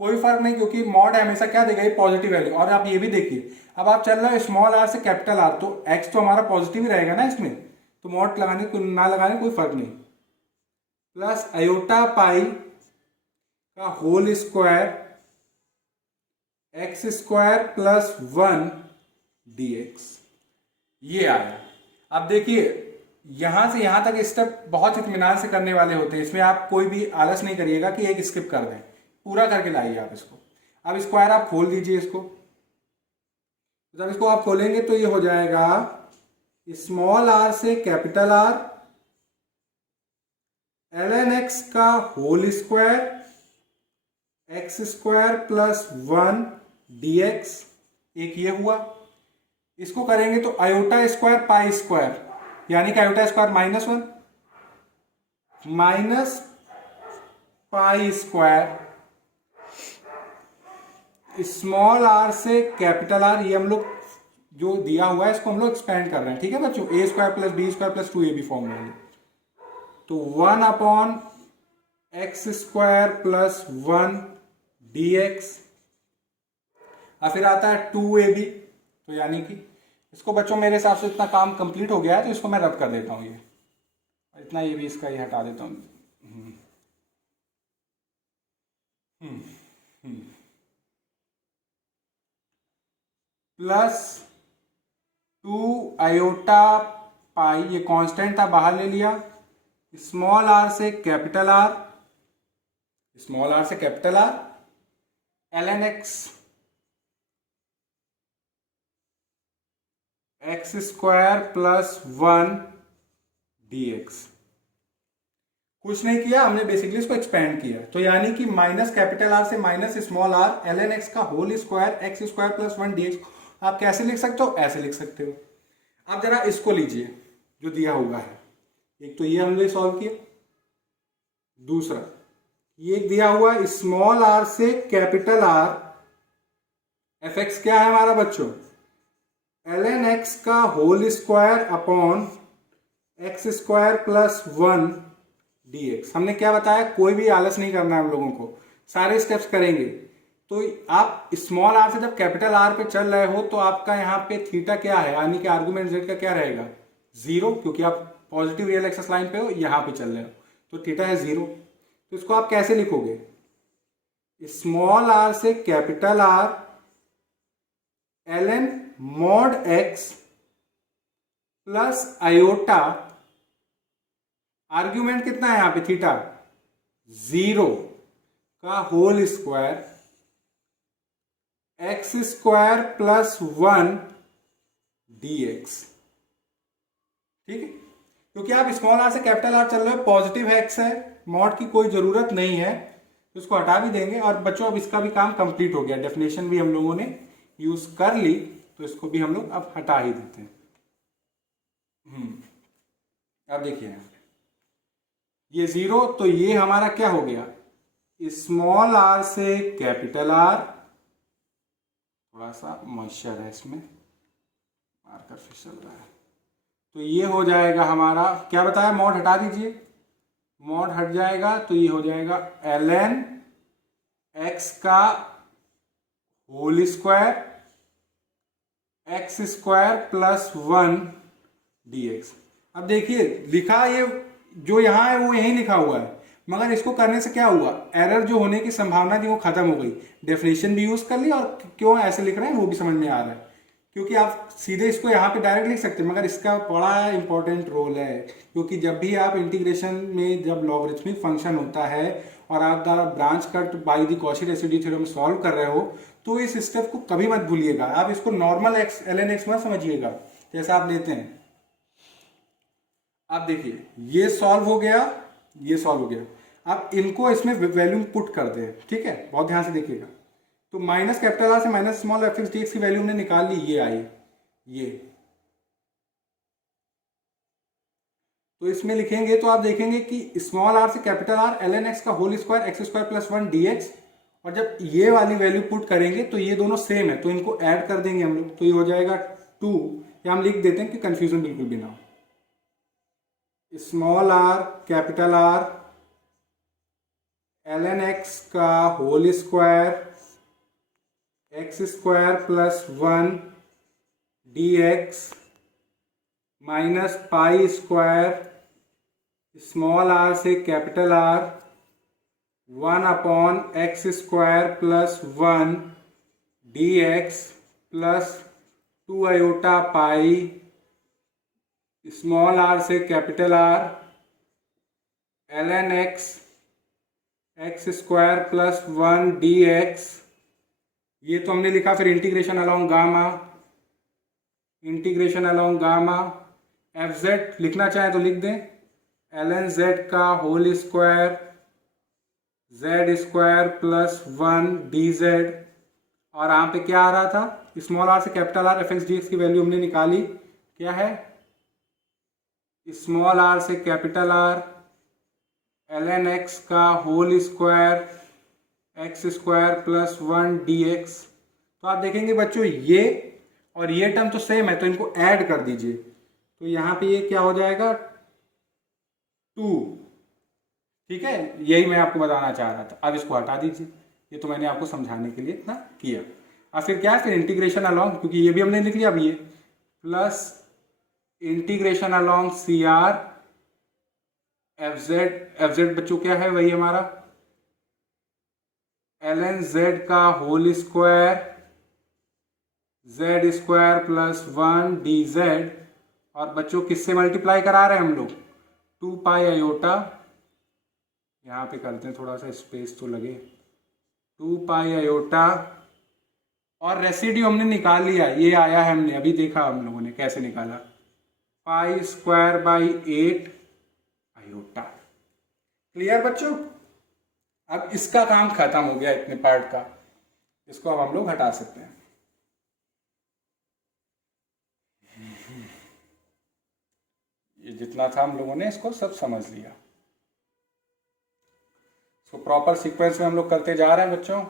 कोई फर्क नहीं क्योंकि मॉड है हमेशा क्या देगा, ये पॉजिटिव वैल्यू। और आप ये भी देखिए, अब आप चल रहे हो स्मॉल आर से कैपिटल आर, तो x तो हमारा पॉजिटिव ही रहेगा ना इसमें, तो मॉड लगाने ना लगाने कोई फर्क नहीं। प्लस अयोटा पाई का whole square X square plus 1 dx, ये आया। अब देखिए यहां से यहां तक स्टेप बहुत इत्मीनान से करने वाले होते हैं, इसमें आप कोई भी आलस नहीं करिएगा कि एक स्किप कर दें, पूरा करके लाइए आप इसको। अब स्क्वायर आप खोल दीजिए इसको, जब इसको आप खोलेंगे तो ये हो जाएगा स्मॉल आर से कैपिटल आर ln x का whole square X square plus 1 dx, एक ये हुआ। इसको करेंगे तो आयोटा स्क्वायर पाई स्क्वायर, यानी कि iota square -1 minus pi square small R से कैपिटल आर, ये हम लोग जो दिया हुआ है इसको हम लोग एक्सपेंड कर रहे हैं, ठीक है बच्चों, A square plus B square plus 2ab form में। तो 1 upon X square plus 1 dx, और फिर आता है 2ab। तो यानी कि इसको बच्चों मेरे हिसाब से इतना काम कंप्लीट हो गया है, तो इसको मैं रद्द कर देता हूं, ये इतना ये भी इसका ये हटा देता हूं। प्लस 2 आयोटा पाई, ये कांस्टेंट था बाहर ले लिया, स्मॉल आर से कैपिटल आर, स्मॉल आर से capital R, ln x X square plus 1 dx। कुछ नहीं किया हमने, बेसिकली इसको एक्सपेंड किया। तो यानी कि माइनस कैपिटल आर से minus small R ln x का whole square X square plus 1 dx। आप कैसे लिख सकते हो? ऐसे लिख सकते हो। आप जरा इसको लीजिए जो दिया हुआ है, एक तो ये हमने सॉल्व किया, दूसरा ये दिया हुआ स्मॉल आर से कैपिटल आर, एफ एक्स क्या है हमारा बच्चों? ln x का whole square upon X square plus 1 dx। हमने क्या बताया? कोई भी आलस नहीं करना है हम लोगों को, सारे स्टेप्स करेंगे। तो आप स्मॉल आर से जब कैपिटल आर पे चल रहे हो तो आपका यहाँ पे थीटा क्या है, यानी कि आर्गुमेंट जेड का क्या रहेगा? 0, क्योंकि आप पॉजिटिव रियल एक्सेस लाइन पे हो, यहाँ पे चल रहे हो, तो थीटा है 0। तो इसको आप कैसे लिखोगे? स्मॉल आर से capital R ln mod x plus iota, argument कितना है यहाँ पे? थीटा 0 का whole square X square plus 1 dx। ठीक है, क्योंकि आप स्मॉल आर से कैपिटल आर चल रहे हो, पॉजिटिव एक्स है, मॉड की कोई जरूरत नहीं है, तो इसको हटा भी देंगे। और बच्चों अब इसका भी काम कंप्लीट हो गया, डेफिनेशन भी हम लोगों ने यूज कर ली, तो इसको भी हम लोग अब हटा ही देते हैं। अब देखिए ये 0, तो ये हमारा क्या हो गया? स्मॉल आर से कैपिटल आर, थोड़ा सा मॉइस्चर है इसमें, मार्कर फिसल रहा है, तो ये हो जाएगा हमारा, क्या बताया? मॉड हटा दीजिए, मॉड हट जाएगा तो ये हो जाएगा ln x का whole square X square plus 1 dx। अब देखिए लिखा ये जो यहाँ है वो यही लिखा हुआ है, मगर इसको करने से क्या हुआ? एरर जो होने की संभावना थी वो खत्म हो गई। डेफिनेशन भी यूज कर ली और क्यों ऐसे लिख रहे हैं वो भी समझ में आ रहा है, क्योंकि आप सीधे इसको यहाँ पे डायरेक्ट लिख सकते हैं, मगर इसका बड़ा इंपॉर्टेंट रोल है, क्योंकि जब भी आप इंटीग्रेशन में जब लॉगरिथमिक फंक्शन होता है और आप द्वारा branch cut by the Cauchy residue theorem solve कर रहे हो, तो इस स्टेप को कभी मत भूलिएगा। आप इसको नॉर्मल एक्स ln x मत समझिएगा जैसा आप लेते हैं। आप देखिए ये सॉल्व हो गया, ये सॉल्व हो गया। आप इनको इसमें वैल्यू पुट कर दें, ठीक है, बहुत ध्यान से देखिएगा। तो माइनस कैपिटल आर से minus small F X DX की वैल्यू हमने निकाल ली, ये आई, ये तो इसमें लिखेंगे तो आप देखेंगे कि स्मॉल आर से कैपिटल आर ln x का whole square X square plus 1 dx, और जब ये वाली वैल्यू पुट करेंगे तो ये दोनों सेम है, तो इनको ऐड कर देंगे हम लोग, तो ये हो जाएगा 2, या हम लिख देते हैं कि कंफ्यूजन बिल्कुल भी ना हो। Small R capital R ln x का whole square X square plus 1 dx minus pi square small R से capital R 1 upon X square plus 1 dx plus 2 iota pi small R से capital R ln x X square plus 1 dx, ये तो हमने लिखा। फिर integration along gamma, integration along gamma F Z लिखना चाहें तो लिख दें, ln z का whole square Z square plus 1 dz, और यहाँ पे क्या आ रहा था? स्मॉल आर से capital R F X D X की वैल्यू हमने निकाली, क्या है? स्मॉल आर से कैपिटल आर ln x का whole square X square plus 1 dx। तो आप देखेंगे बच्चों ये और ये टर्म तो सेम है, तो इनको ऐड कर दीजिए, तो यहाँ पे ये क्या हो जाएगा? 2। ठीक है, यही मैं आपको बताना चाह रहा था। अब इसको हटा दीजिए, ये तो मैंने आपको समझाने के लिए इतना किया। अब फिर क्या है? फिर इंटीग्रेशन अलोंग, क्योंकि ये भी हमने लिख लिया, अब ये plus integration along C R F Z बच्चों क्या है? वही हमारा ln z का whole square Z square plus 1 dz, और बच्चों किससे मल्टीप्लाई करा रहे हैं हम लोग, 2 पाई आयोटा, यहाँ पे करते हैं थोड़ा सा स्पेस तो लगे, 2 पाई आयोटा, और रेसिड्यू हमने निकाल लिया, ये आया है, हमने अभी देखा हम लोगों ने कैसे निकाला, pi square by 8 iota. Clear बच्चों? अब इसका काम खत्म हो गया इतने पार्ट का, इसको अब हम लोग हटा सकते हैं। ये जितना था हम लोगों ने इसको सब समझ लिया, इसको प्रॉपर सीक्वेंस में हम लोग करते जा रहे हैं बच्चों।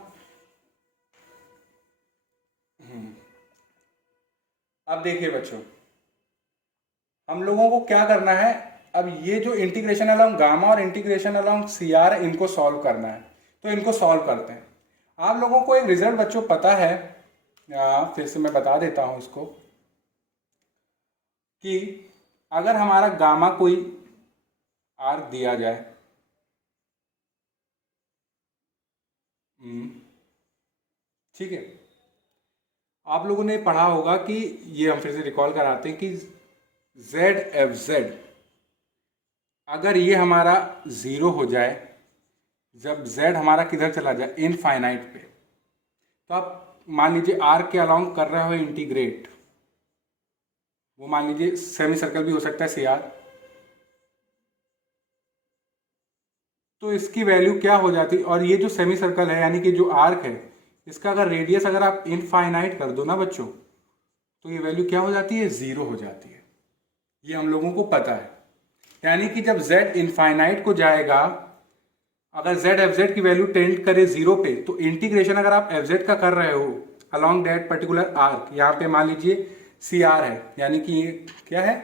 अब देखिए बच्चों, हम लोगों को क्या करना है, अब ये जो इंटीग्रेशन अलोंग गामा और इंटीग्रेशन अलोंग सी आर है, इनको सॉल्व करना है, तो इनको सॉल्व करते हैं। आप लोगों को एक रिजल्ट बच्चों पता है, फिर से मैं बता देता हूं इसको, कि अगर हमारा गामा कोई आर्क दिया जाए, ठीक है, आप लोगों ने पढ़ा होगा कि ये हम फिर से रिकॉल कराते हैं कि जेड एफ जेड, अगर ये हमारा 0 हो जाए, जब z हमारा किधर चला जाए, इनफाइनाइट पे, तो आप मान लीजिए आर्क के अलोंग कर रहे हो इंटीग्रेट, वो मान लीजिए सेमी सर्कल भी हो सकता है सी आर, तो इसकी वैल्यू क्या हो जाती, और ये जो सेमी सर्कल है यानी कि जो आर्क है, इसका अगर रेडियस अगर आप इनफाइनाइट कर दो ना बच्चों, तो ये वैल्यू क्या हो जाती है, 0 हो जाती है। ये हम लोगों को पता है, यानी कि जब z इनफाइनाइट को जाएगा, अगर z एफ जेड की वैल्यू टेंड करे 0 पे, तो इंटीग्रेशन अगर आप एफ जेड का कर रहे हो अलॉन्ग दैट पर्टिकुलर आर्क, यहाँ पे मान लीजिए सी आर है, यानी कि ये क्या है,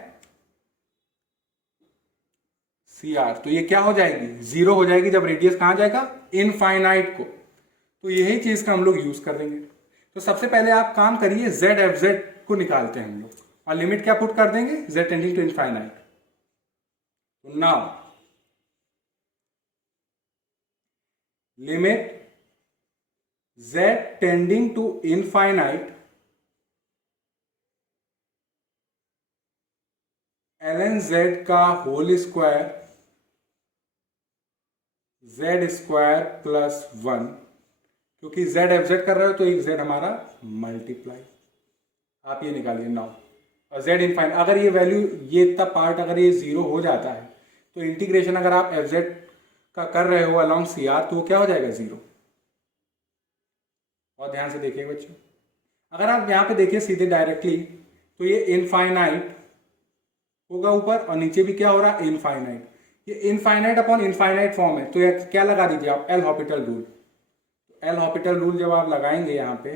सी आर, तो ये क्या हो जाएगी, 0 हो जाएगी जब रेडियस कहाँ जाएगा, इनफाइनाइट को। तो यही चीज का हम लोग यूज कर देंगे। तो सबसे पहले आप काम करिए, जेड एफ जेड को निकालते हैं हम लोग, और लिमिट क्या पुट कर देंगे, z टेंडिंग टू इनफाइनाइट। तो now limit z tending to infinite ln z का whole square z square plus 1, क्योंकि z एफ जेड कर रहे हो तो एक z हमारा मल्टीप्लाई, आप ये निकालिए नाउ, और z इनफाइनाइट, अगर ये वैल्यू, ये इतना पार्ट अगर ये 0 हो जाता है, तो इंटीग्रेशन अगर आप एफ जेड का कर रहे हो अलॉन्ग सी आर, तो वो क्या हो जाएगा, 0। और ध्यान से देखिए बच्चों, अगर आप यहाँ पे देखिए सीधे डायरेक्टली, तो ये इनफाइनाइट होगा ऊपर, और नीचे भी क्या हो रहा है, इनफाइनाइट। ये इनफाइनाइट अपॉन इनफाइनाइट फॉर्म है, तो ये क्या लगा दीजिए आप, L Hôpital rule. L Hôpital rule जब आप लगाएंगे, यहाँ पे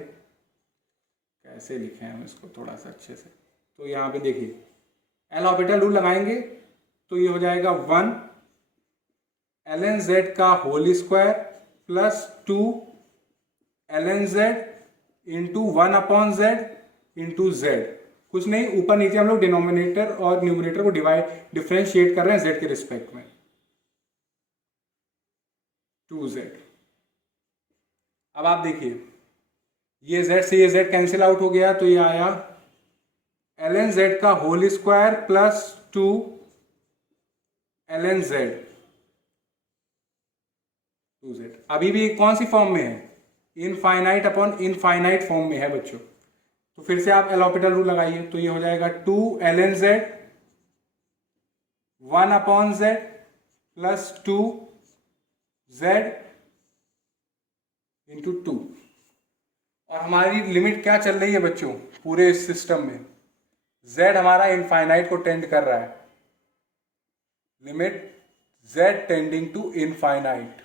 कैसे लिखे हैं हम इसको थोड़ा सा अच्छे से, तो यहाँ पे देखिए एल हॉपिटल रूल लगाएंगे, तो ये हो जाएगा 1 ln z का whole square plus 2 ln z into 1 upon z into z, कुछ नहीं, ऊपर नीचे हम लोग डिनोमिनेटर और न्यूमरेटर को डिफरेंशिएट कर रहे हैं z के रिस्पेक्ट में, 2z। अब आप देखिए, ये z से ये z कैंसिल आउट हो गया, तो ये आया ln z का whole square plus 2 ln z 2z। अभी भी कौन सी फॉर्म में है, इनफाइनाइट अपॉन इनफाइनाइट फॉर्म में है बच्चों। तो फिर से आप एल हॉपिटल रूल लगाइए, तो ये हो जाएगा 2 ln z 1 upon z plus 2 z into 2। और हमारी लिमिट क्या चल रही है बच्चों, पूरे इस सिस्टम में z हमारा इनफाइनाइट को टेंड कर रहा है, limit z tending to infinite,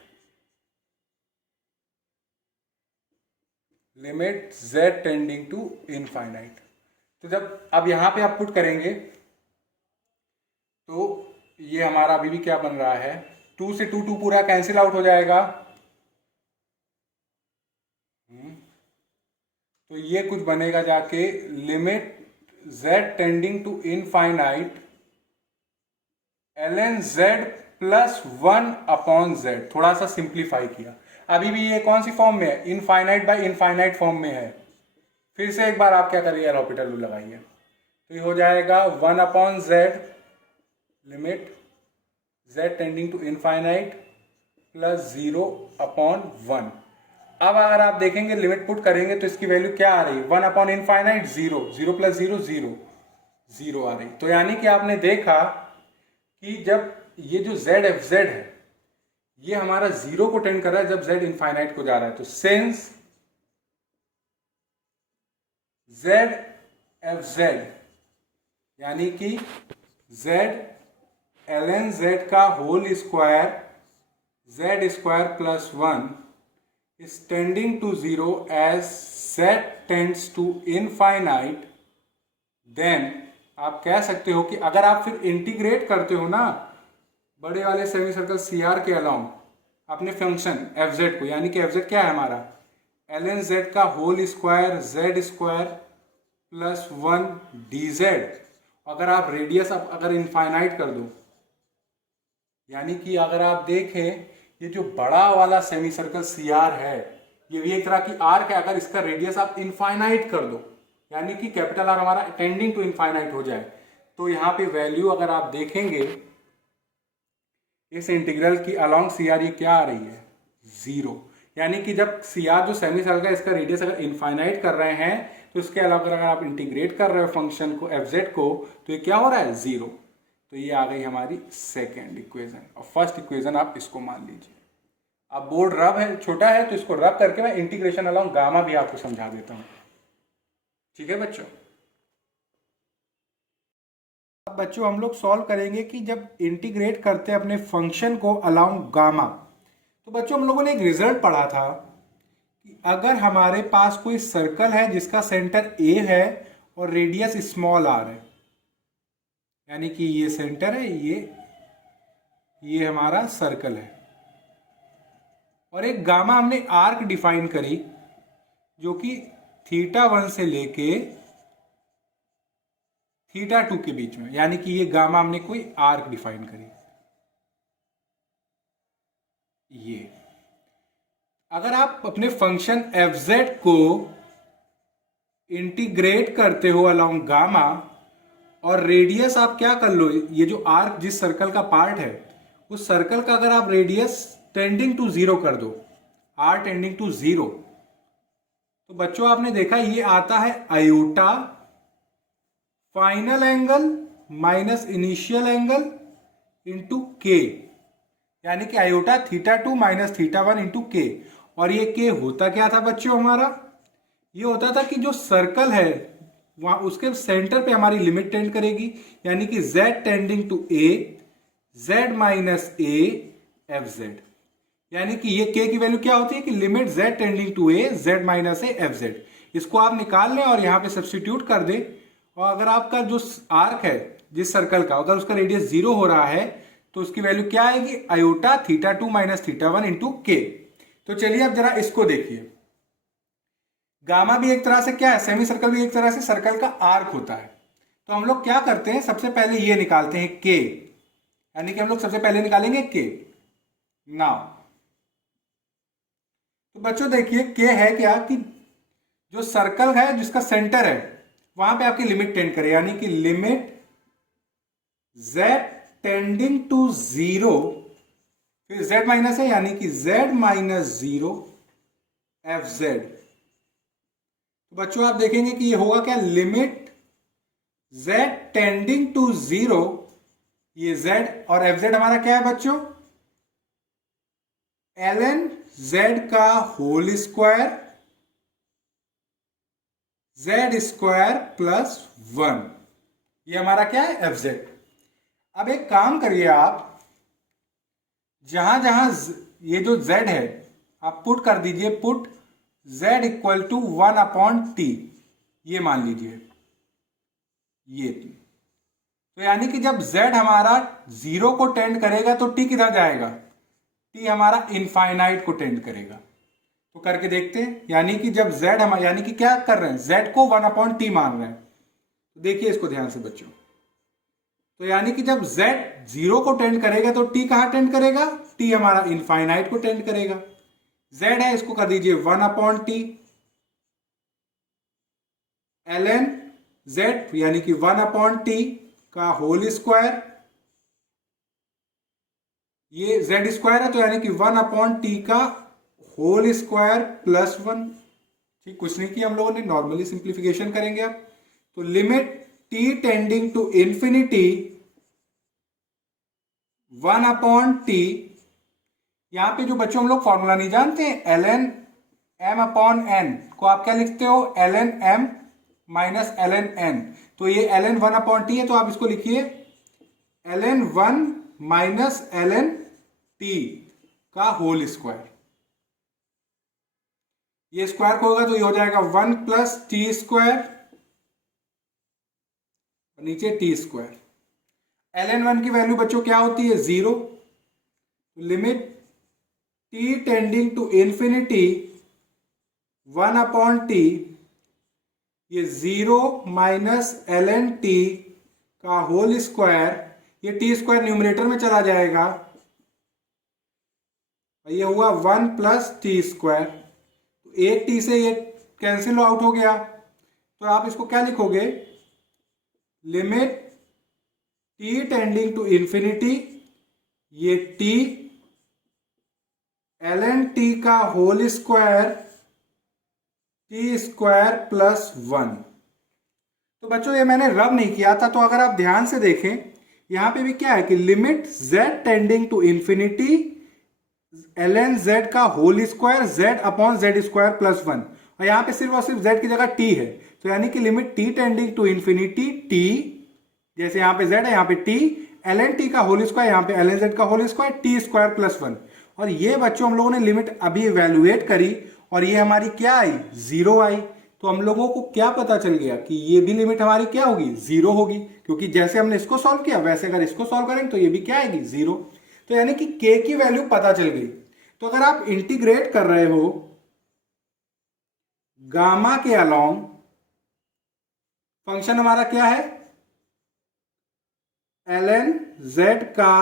limit z tending to infinite. तो जब अब यहां पे आप पुट करेंगे, तो ये हमारा अभी भी क्या बन रहा है, 2 से 2 2 पूरा कैंसिल आउट हो जाएगा, तो ये कुछ बनेगा जाके, limit z tending to infinite ln z plus 1 upon z, थोड़ा सा सिंप्लीफाई किया। अभी भी ये कौन सी फॉर्म में है, इनफाइनाइट बाय इनफाइनाइट फॉर्म में है। फिर से एक बार आप क्या करिए, एल हॉपिटल रूल लगाइए, तो ये हो जाएगा 1/z limit z tending to infinite plus 0/1। अब अगर आप देखेंगे लिमिट पुट करेंगे तो इसकी वैल्यू क्या आ रही है, 1/इनफाइनाइट 0, 0 प्लस 0 0, 0 आ रही। तो यानी कि आपने देखा कि जब ये जो z एफ जेड है ये हमारा 0 को टेंड कर रहा है जब z इनफाइनाइट को जा रहा है। तो सिंस z एफ जेड यानी कि z ln z का whole square z square plus 1 is tending to 0 as z tends to infinite, then आप कह सकते हो कि अगर आप फिर इंटीग्रेट करते हो ना बड़े वाले सेमी सर्कल सी आर के अलाउंग अपने फंक्शन एफ जेड को, यानी कि एफ जेड क्या है हमारा ln z का whole square z square plus 1 dz, अगर आप रेडियस अगर इनफाइनाइट कर दो, यानी कि अगर आप देखें ये जो बड़ा वाला सेमी सर्कल सी आर है ये भी एक तरह की आर्क है, अगर इसका रेडियस आप इनफाइनाइट कर दो यानी कि कैपिटल आर हमारा टेंडिंग टू इनफाइनाइट हो जाए, तो यहाँ पे वैल्यू अगर आप देखेंगे इस इंटीग्रल की अलोंग सी आर ये क्या आ रही है 0। यानी कि जब सी आर जो सेमी सर्कल है इसका रेडियस अगर इनफाइनाइट कर रहे हैं तो इसके अलावा अगर आप इंटीग्रेट कर रहे हो फंक्शन को एफ जेड को तो ये क्या हो रहा है 0। तो ये आ गई हमारी सेकेंड इक्वेशन, और फर्स्ट इक्वेशन आप इसको मान लीजिए। अब बोर्ड रब है छोटा है तो इसको रब करके मैं इंटीग्रेशन अलोंग गामा भी आपको समझा देता हूं, ठीक है बच्चों। अब बच्चों हम लोग सॉल्व करेंगे कि जब इंटीग्रेट करते हैं अपने फंक्शन को अलोंग गामा, तो बच्चों हम लोगों ने एक रिजल्ट पढ़ा था कि अगर हमारे पास कोई सर्कल है जिसका सेंटर ए है और रेडियस स्मॉल आर है, यानी कि ये सेंटर है, ये हमारा सर्कल है, और एक गामा हमने आर्क डिफाइन करी जो कि θ1 से लेके θ2 के बीच में, यानी कि ये गामा हमने कोई आर्क डिफाइन करी। ये अगर आप अपने फंक्शन एफ जेड को इंटीग्रेट करते हो अलोंग गामा और रेडियस आप क्या कर लो, ये जो आर्क जिस सर्कल का पार्ट है उस सर्कल का अगर आप रेडियस टेंडिंग टू 0 कर दो, आर टेंडिंग टू 0, तो बच्चों आपने देखा ये आता है iota final angle minus initial angle into के, यानी कि आयोटा θ2 माइनस θ1 इंटू के। और ये के होता क्या था बच्चों हमारा, ये होता था कि जो सर्कल है वहां उसके सेंटर पे हमारी लिमिट टेंड करेगी, यानी कि z tending to a z minus a F Z, यानी कि ये k की वैल्यू क्या होती है कि limit z tending to a z minus a F Z. इसको आप निकाल लें और यहां पे सब्स्टिट्यूट कर दें, और अगर आपका जो आर्क है जिस सर्कल का अगर उसका रेडियस 0 हो रहा है तो उसकी वैल्यू क्या आएगी आयोटा θ2 माइनस θ1 इंटू के। तो चलिए अब जरा इसको देखिए, गामा भी एक तरह से क्या है, सेमी सर्कल भी एक तरह से सर्कल का आर्क होता है। तो हम लोग क्या करते हैं, सबसे पहले ये निकालते हैं के, यानी कि हम लोग सबसे पहले निकालेंगे के नाउ। तो बच्चों देखिए के है क्या कि जो सर्कल है जिसका सेंटर है वहां पे आपकी लिमिट टेंड करे, यानी कि लिमिट z टेंडिंग टू 0 फिर z माइनस है, यानी कि z माइनस 0 एफ जेड। तो बच्चों आप देखेंगे कि ये होगा क्या, लिमिट z टेंडिंग टू 0, ये z और एफ जेड हमारा क्या है बच्चों ln z का whole square z square plus 1, ये हमारा क्या है एफ जेड। अब एक काम करिए आप, जहां जहां ये जो z है आप पुट कर दीजिए, put z equal to 1/t, ये मान लीजिए ये। तो यानी कि जब z हमारा 0 को टेंड करेगा तो t किधर जाएगा, t हमारा इनफाइनाइट को टेंड करेगा। तो करके देखते हैं, यानी कि जब z हम यानी कि क्या कर रहे हैं, z को 1/t मान रहे हैं। तो देखिए इसको ध्यान से बच्चों, तो यानी कि जब z 0 को टेंड करेगा तो t कहां टेंड करेगा, t हमारा इनफाइनाइट को टेंड करेगा। z है इसको कर दीजिए 1/t ln z यानी कि 1/t का होल स्क्वायर, ये z स्क्वायर है तो यानी कि 1/t का होल स्क्वायर प्लस 1। ठीक, कुछ नहीं किया हम लोगों ने, नॉर्मली सिंप्लीफिकेशन करेंगे अब। तो limit t tending to infinity 1/t, यहां पे जो बच्चों हम लोग फॉर्मूला नहीं जानते हैं ln m/n को आप क्या लिखते हो, ln m minus ln n। तो ये ln 1/t है तो आप इसको लिखिए ln 1 माइनस ln t का होल स्क्वायर। ये स्क्वायर को होगा तो ये हो जाएगा 1 प्लस टी स्क्वायर और नीचे टी स्क्वायर। ln 1 की वैल्यू बच्चों क्या होती है, 0। Limit t tending to infinity 1/t, ये 0 माइनस ln t का होल स्क्वायर, ये टी स्क्वायर न्यूमरेटर में चला जाएगा, ये हुआ 1 प्लस टी स्क्वायर। तो एक टी से ये कैंसिल आउट हो गया, तो आप इसको क्या लिखोगे, limit t tending to infinity, ये t ln t का whole square T square plus 1। तो बच्चों ये मैंने रब नहीं किया था, तो अगर आप ध्यान से देखें यहां पे भी क्या है कि limit z tending to infinity ln z का whole square z/z square plus 1, और यहां पे सिर्फ और सिर्फ z की जगह t है, तो यानी कि limit t tending to infinity t, जैसे यहां पे z है यहां पे t, ln t का होल स्क्वायर यहां पे ln z का whole square t square plus 1। और ये बच्चों हम लोगों ने लिमिट अभी इवेल्युएट करी और ये हमारी क्या आई, 0 आई। तो हम लोगों को क्या पता चल गया कि ये भी लिमिट हमारी क्या होगी, 0 होगी, क्योंकि जैसे हमने इसको सॉल्व किया वैसे अगर इसको सॉल्व करेंगे तो ये भी क्या आएगी, 0। तो यानी कि k की वैल्यू पता चल गई। तो अगर आप इंटीग्रेट कर रहे हो गामा के अलोंग, फंक्शन हमारा क्या है, ln z का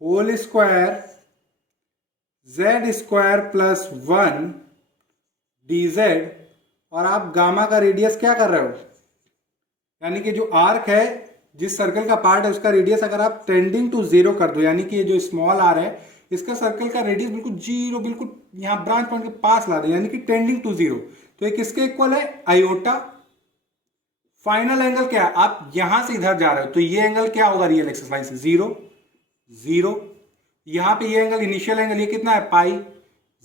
whole square z square plus 1 dz, और आप गामा का रेडियस क्या कर रहे हो, यानी कि जो आर्क है, जिस सर्कल का पार्ट है उसका रेडियस अगर आप टेंडिंग टू 0 कर दो, यानी कि ये जो स्मॉल आर है इसका सर्कल का रेडियस बिल्कुल 0, बिल्कुल यहां ब्रांच पॉइंट के पास ला दे, यानी कि टेंडिंग टू 0, तो ये किसके इक्वल है, आयोटा। फाइनल एंगल क्या है, आप यहां से इधर जा रहे हो तो ये एंगल क्या होगा, रियल एक्सिस लाइन से 0 0। यहां पे ये एंगल इनिशियल एंगल ये कितना है, पाई,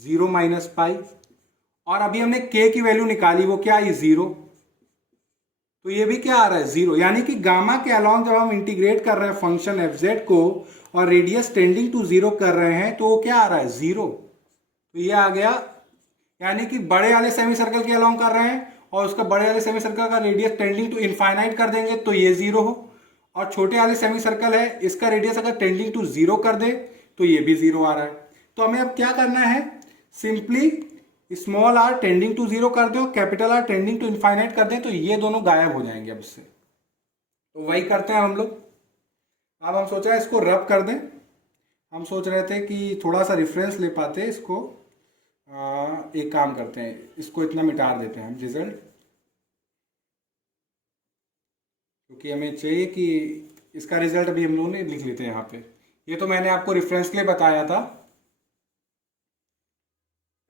0 माइनस पाई, और अभी हमने k की वैल्यू निकाली वो क्या आई, 0, तो ये भी क्या आ रहा है, 0। यानी कि गामा के अलोंग जब हम इंटीग्रेट कर रहे हैं फंक्शन fz को और रेडियस टेंडिंग टू 0 कर रहे हैं तो वो क्या आ रहा है, 0। तो ये आ गया, यानी कि बड़े वाले सेमी सर्कल के अलोंग कर रहे हैं और उसका बड़े वाले सेमी सर्कल का रेडियस टेंडिंग टू इनफाइनाइट कर देंगे तो ये 0 हो, और छोटे वाले सेमी सर्कल है इसका रेडियस अगर टेंडिंग टू 0 कर दे तो ये भी 0 आ रहा है। तो हमें अब क्या करना है, simply small R tending to 0 कर दो, capital R tending to infinite कर दें तो ये दोनों गायब हो जाएंगे अब इससे। तो वही करते हैं हम लोग। अब हम सोचा इसको रब कर दें, हम सोच रहे थे कि थोड़ा सा रेफरेंस ले पाते इसको, एक काम करते हैं इसको इतना मिटा देते हैं हम रिजल्ट, क्योंकि हमें चाहिए कि इसका रिजल्ट अभी हम लोगों ने लिख लेते हैं यहाँ पे। ये तो मैंने आपको रेफरेंस के लिए बताया था,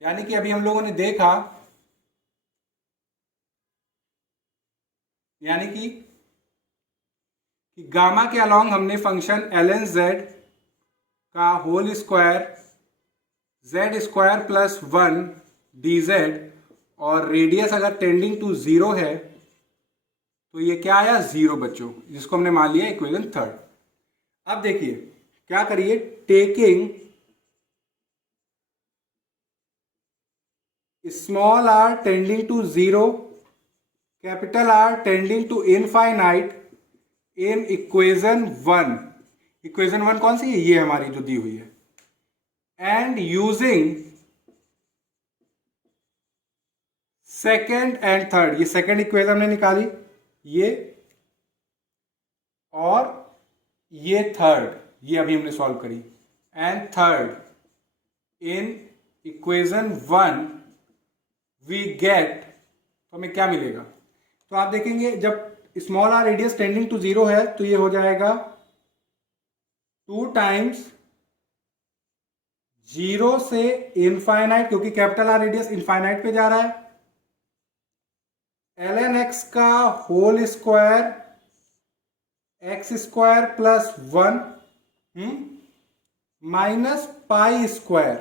यानी कि अभी हम लोगों ने देखा, यानी कि गामा के अलोंग हमने फंक्शन ln z का whole square z square plus 1 dz, और रेडियस अगर टेंडिंग टू 0 है तो ये क्या आया, 0 बच्चों, जिसको हमने मान लिया इक्वेशन थर्ड। अब देखिए क्या करिए, taking small R tending to 0, capital R tending to infinite in equation 1, equation 1 कौन सी है, ये हमारी जो दी हुई है, and using second and third, ये सेकेंड इक्वेशन हमने निकाली ये, और ये थर्ड, ये अभी हमने सॉल्व करी, and third in equation 1 we get, तो हमें क्या मिलेगा, तो आप देखेंगे जब small R radius tending to zero है तो ये हो जाएगा 2 टाइम्स जीरो से इनफाइनाइट, क्योंकि कैपिटल आर रेडियस इनफाइनाइट पे जा रहा है, ln x का whole square X square plus 1 minus pi square,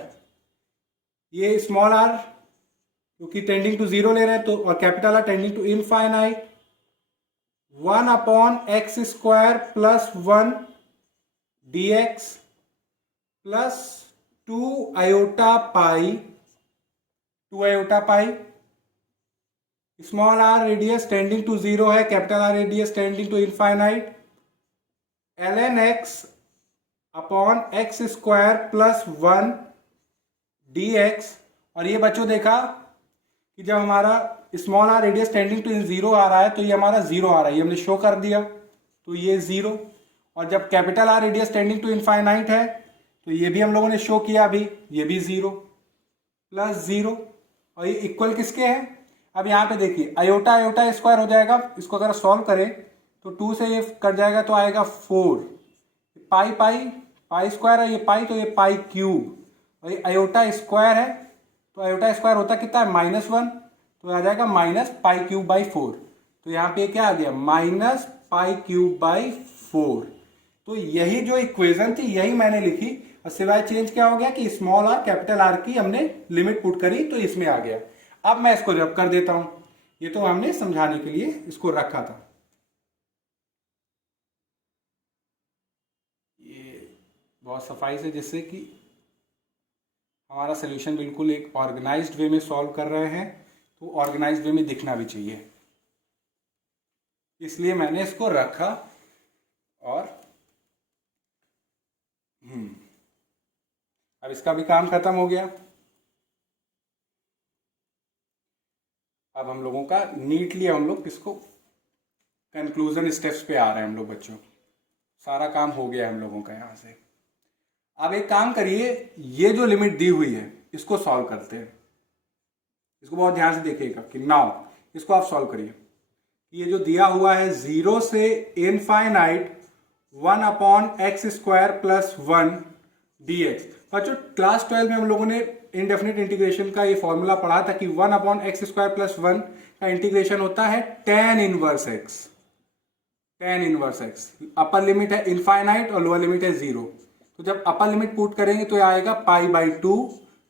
ये स्मॉल आर क्योंकि टेंडिंग टू जीरो ले रहे हैं तो, और capital R tending to infinite, 1 upon X square plus 1 dx plus 2 iota pi, small R radius tending to zero है, capital R radius tending to infinite, ln x upon X square plus 1 dx। और ये बच्चों देखा कि जब हमारा small R radius tending to zero आ रहा है तो ये हमारा जीरो आ रहा है, ये हमने शो कर दिया, तो ये जीरो। और जब capital R radius tending to infinite है तो ये भी हम लोगों ने शो किया अभी, ये भी जीरो प्लस जीरो, और ये इक्वल किसके हैं? अब यहाँ पे देखिए आयोटा आयोटा स्क्वायर हो जाएगा, इसको अगर सॉल्व करें तो 2 से ये कट जाएगा तो आएगा 4, पाई पाई पाई स्क्वायर है, ये पाई तो ये पाई क्यूब, और ये आयोटा स्क्वायर है तो आयोटा स्क्वायर होता कितना है -1, तो आ जाएगा माइनस पाई क्यूब बाई 4, तो यहाँ पे क्या आ गया माइनस पाई क्यूब बाई 4। तो यही जो इक्वेशन थी यही मैंने लिखी, और सिवाय चेंज क्या हो गया कि स्मॉल आर कैपिटल आर की हमने लिमिट पुट करी तो इसमें आ गया। अब मैं इसको रब कर देता हूं, ये तो हमने समझाने के लिए इसको रखा था। ये बहुत सफाई से, जिससे कि हमारा सोल्यूशन बिल्कुल एक ऑर्गेनाइज्ड वे में सॉल्व कर रहे हैं, तो ऑर्गेनाइज्ड वे में दिखना भी चाहिए, इसलिए मैंने इसको रखा। और अब इसका भी काम खत्म हो गया। अब हम लोगों का नीटली हम लोग किसको कंक्लूजन स्टेप्स पे आ रहे हैं हम लोग बच्चों, सारा काम हो गया हम लोगों का यहाँ से। अब एक काम करिए, ये जो लिमिट दी हुई है इसको सॉल्व करते हैं, इसको बहुत ध्यान से देखिएगा कि नाउ इसको आप सॉल्व करिए। ये जो दिया हुआ है 0 से infinite 1 upon X square plus 1 dx। बच्चों क्लास 12 में हम लोगों ने इनडेफिनिट इंटीग्रेशन का ये फॉर्मूला पढ़ा था कि 1 अपॉन एक्स स्क्वायर प्लस 1 का इंटीग्रेशन होता है tan inverse x। Upper limit है इनफाइनाइट और लोअर लिमिट है 0, तो जब अपर लिमिट पुट करेंगे तो ये आएगा pi by 2,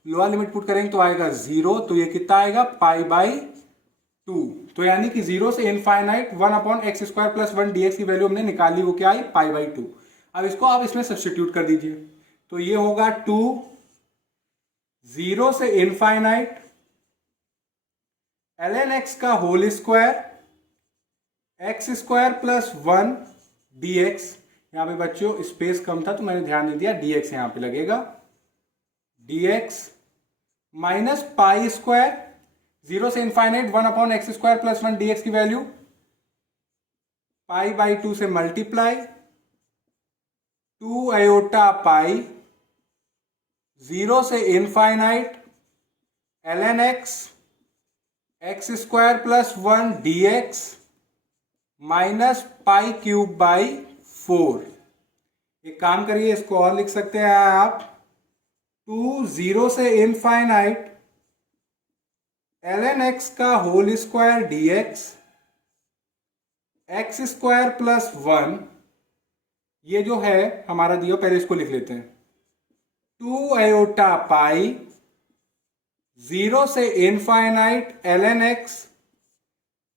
lower limit put करेंगे तो आएगा 0, तो ये कितना आएगा पाई बाई 2। तो यानी कि 0 से infinite 1 upon X square plus 1 dx की वैल्यू हमने निकाली, वो क्या आई पाई बाई 2। अब इसको आप इसमें सब्स्टिट्यूट कर दीजिए, तो ये होगा 2, 0 से इनफाइनाइट ln x का whole square X square plus 1 dx। यहां पे बच्चों स्पेस कम था तो मैंने ध्यान नहीं दिया, dx यहां पे लगेगा, dx माइनस पाई स्क्वायर 0 से infinite 1 upon X square plus 1 dx की वैल्यू पाई बाई 2 से मल्टीप्लाई 2 आयोटा पाई 0 से infinite ln x X square plus 1 dx minus pi cube by 4। एक काम करिए, इसको और लिख सकते हैं आप 2 0 से इनफाइनाइट ln x का whole square dx X square plus 1, ये जो है हमारा दिया, पहले इसको लिख लेते हैं 2 आयोटा पाई 0 से infinite ln x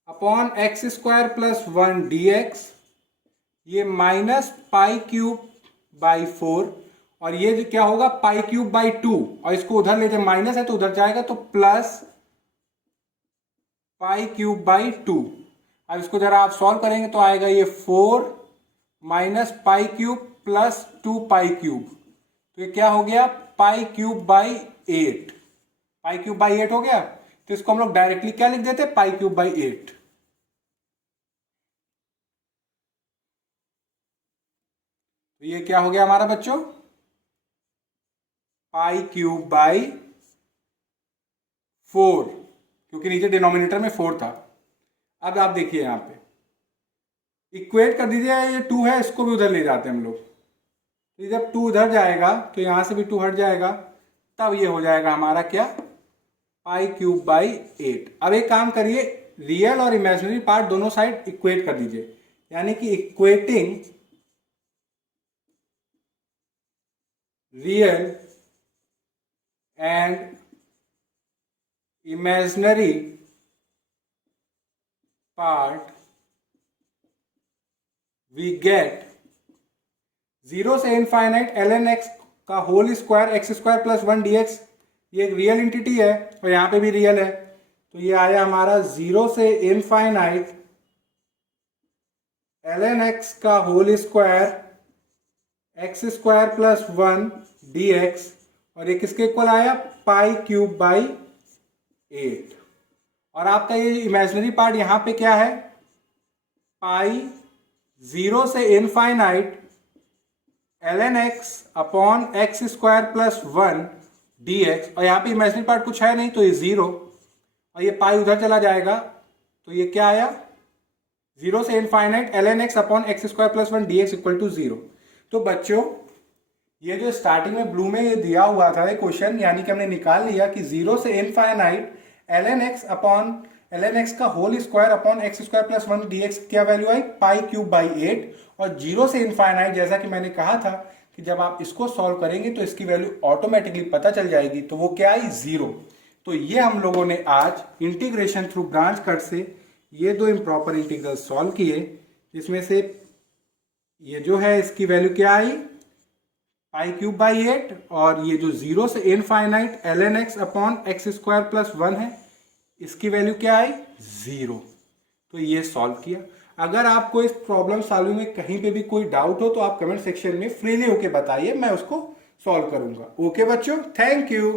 upon X square plus 1 dx, ये माइनस पाई क्यूब बाई 4, और ये क्या होगा पाई क्यूब बाई 2, और इसको उधर लेते माइनस है तो उधर जाएगा तो प्लस पाई क्यूब बाई 2। अब इसको जरा आप सॉल्व करेंगे तो आएगा ये 4 माइनस पाई क्यूब प्लस 2 पाई क्यूब, तो ये क्या हो गया पाई cube by 8, pi cube by 8 हो गया। तो इसको हम लोग डायरेक्टली क्या लिख देते पाई क्यूब बाई 8। तो ये क्या हो गया हमारा बच्चों पाई क्यूब बाई 4, क्योंकि नीचे डिनोमिनेटर में 4 था। अब आप देखिए यहां पे इक्वेट कर दीजिए, ये 2 है इसको भी उधर ले जाते हैं हम लोग। तो जब 2 उधर जाएगा तो यहाँ से भी 2 हट जाएगा, तब ये हो जाएगा हमारा क्या, π³/8। अब एक काम करिए, रियल और इमेजिनरी पार्ट दोनों साइड इक्वेट कर दीजिए, यानी कि equating real and imaginary part we get 0 से इनफाइनाइट ln x का होल स्क्वायर x² + 1 dx। ये एक रियल एंटिटी है और यहाँ पे भी रियल है, तो ये आया हमारा 0 से इनफाइनाइट ln x का होल स्क्वायर x² + 1 dx, और ये किसके इक्वल आया, π³/8। और आपका ये इमेजिनरी पार्ट यहाँ पे क्या है, पाई 0 से infinite ln x upon x² + 1 dx, और यहाँ पे इमेजिनरी पार्ट कुछ है नहीं तो ये 0, और ये पाई उधर चला जाएगा, तो ये क्या आया, 0 से infinite ln x upon x² + 1 dx = 0। तो बच्चों ये जो स्टार्टिंग में ब्लू में ये दिया हुआ था ये क्वेश्चन, यानी कि हमने निकाल लिया कि 0 से इनफाइनाइट ln x का whole square upon x² + 1 dx क्या वैल्यू आई, π³/8। और 0 से इनफाइनाइट, जैसा कि मैंने कहा था कि जब आप इसको सॉल्व करेंगे तो इसकी वैल्यू ऑटोमेटिकली पता चल जाएगी, तो वो क्या आई, 0। तो ये हम लोगों ने आज इंटीग्रेशन थ्रू ब्रांच कट से ये दो इम्प्रॉपर इंटीग्रल सॉल्व किए, जिसमें से ये जो है इसकी वैल्यू क्या आई, π³/8, और ये जो 0 से infinite ln x upon x² + 1 है, इसकी वैल्यू क्या आई, 0। तो ये सॉल्व किया। अगर आपको इस प्रॉब्लम सॉल्विंग में कहीं पे भी कोई डाउट हो तो आप कमेंट सेक्शन में फ्रीली होके बताइए, मैं उसको सॉल्व करूंगा। ओके बच्चों, थैंक यू।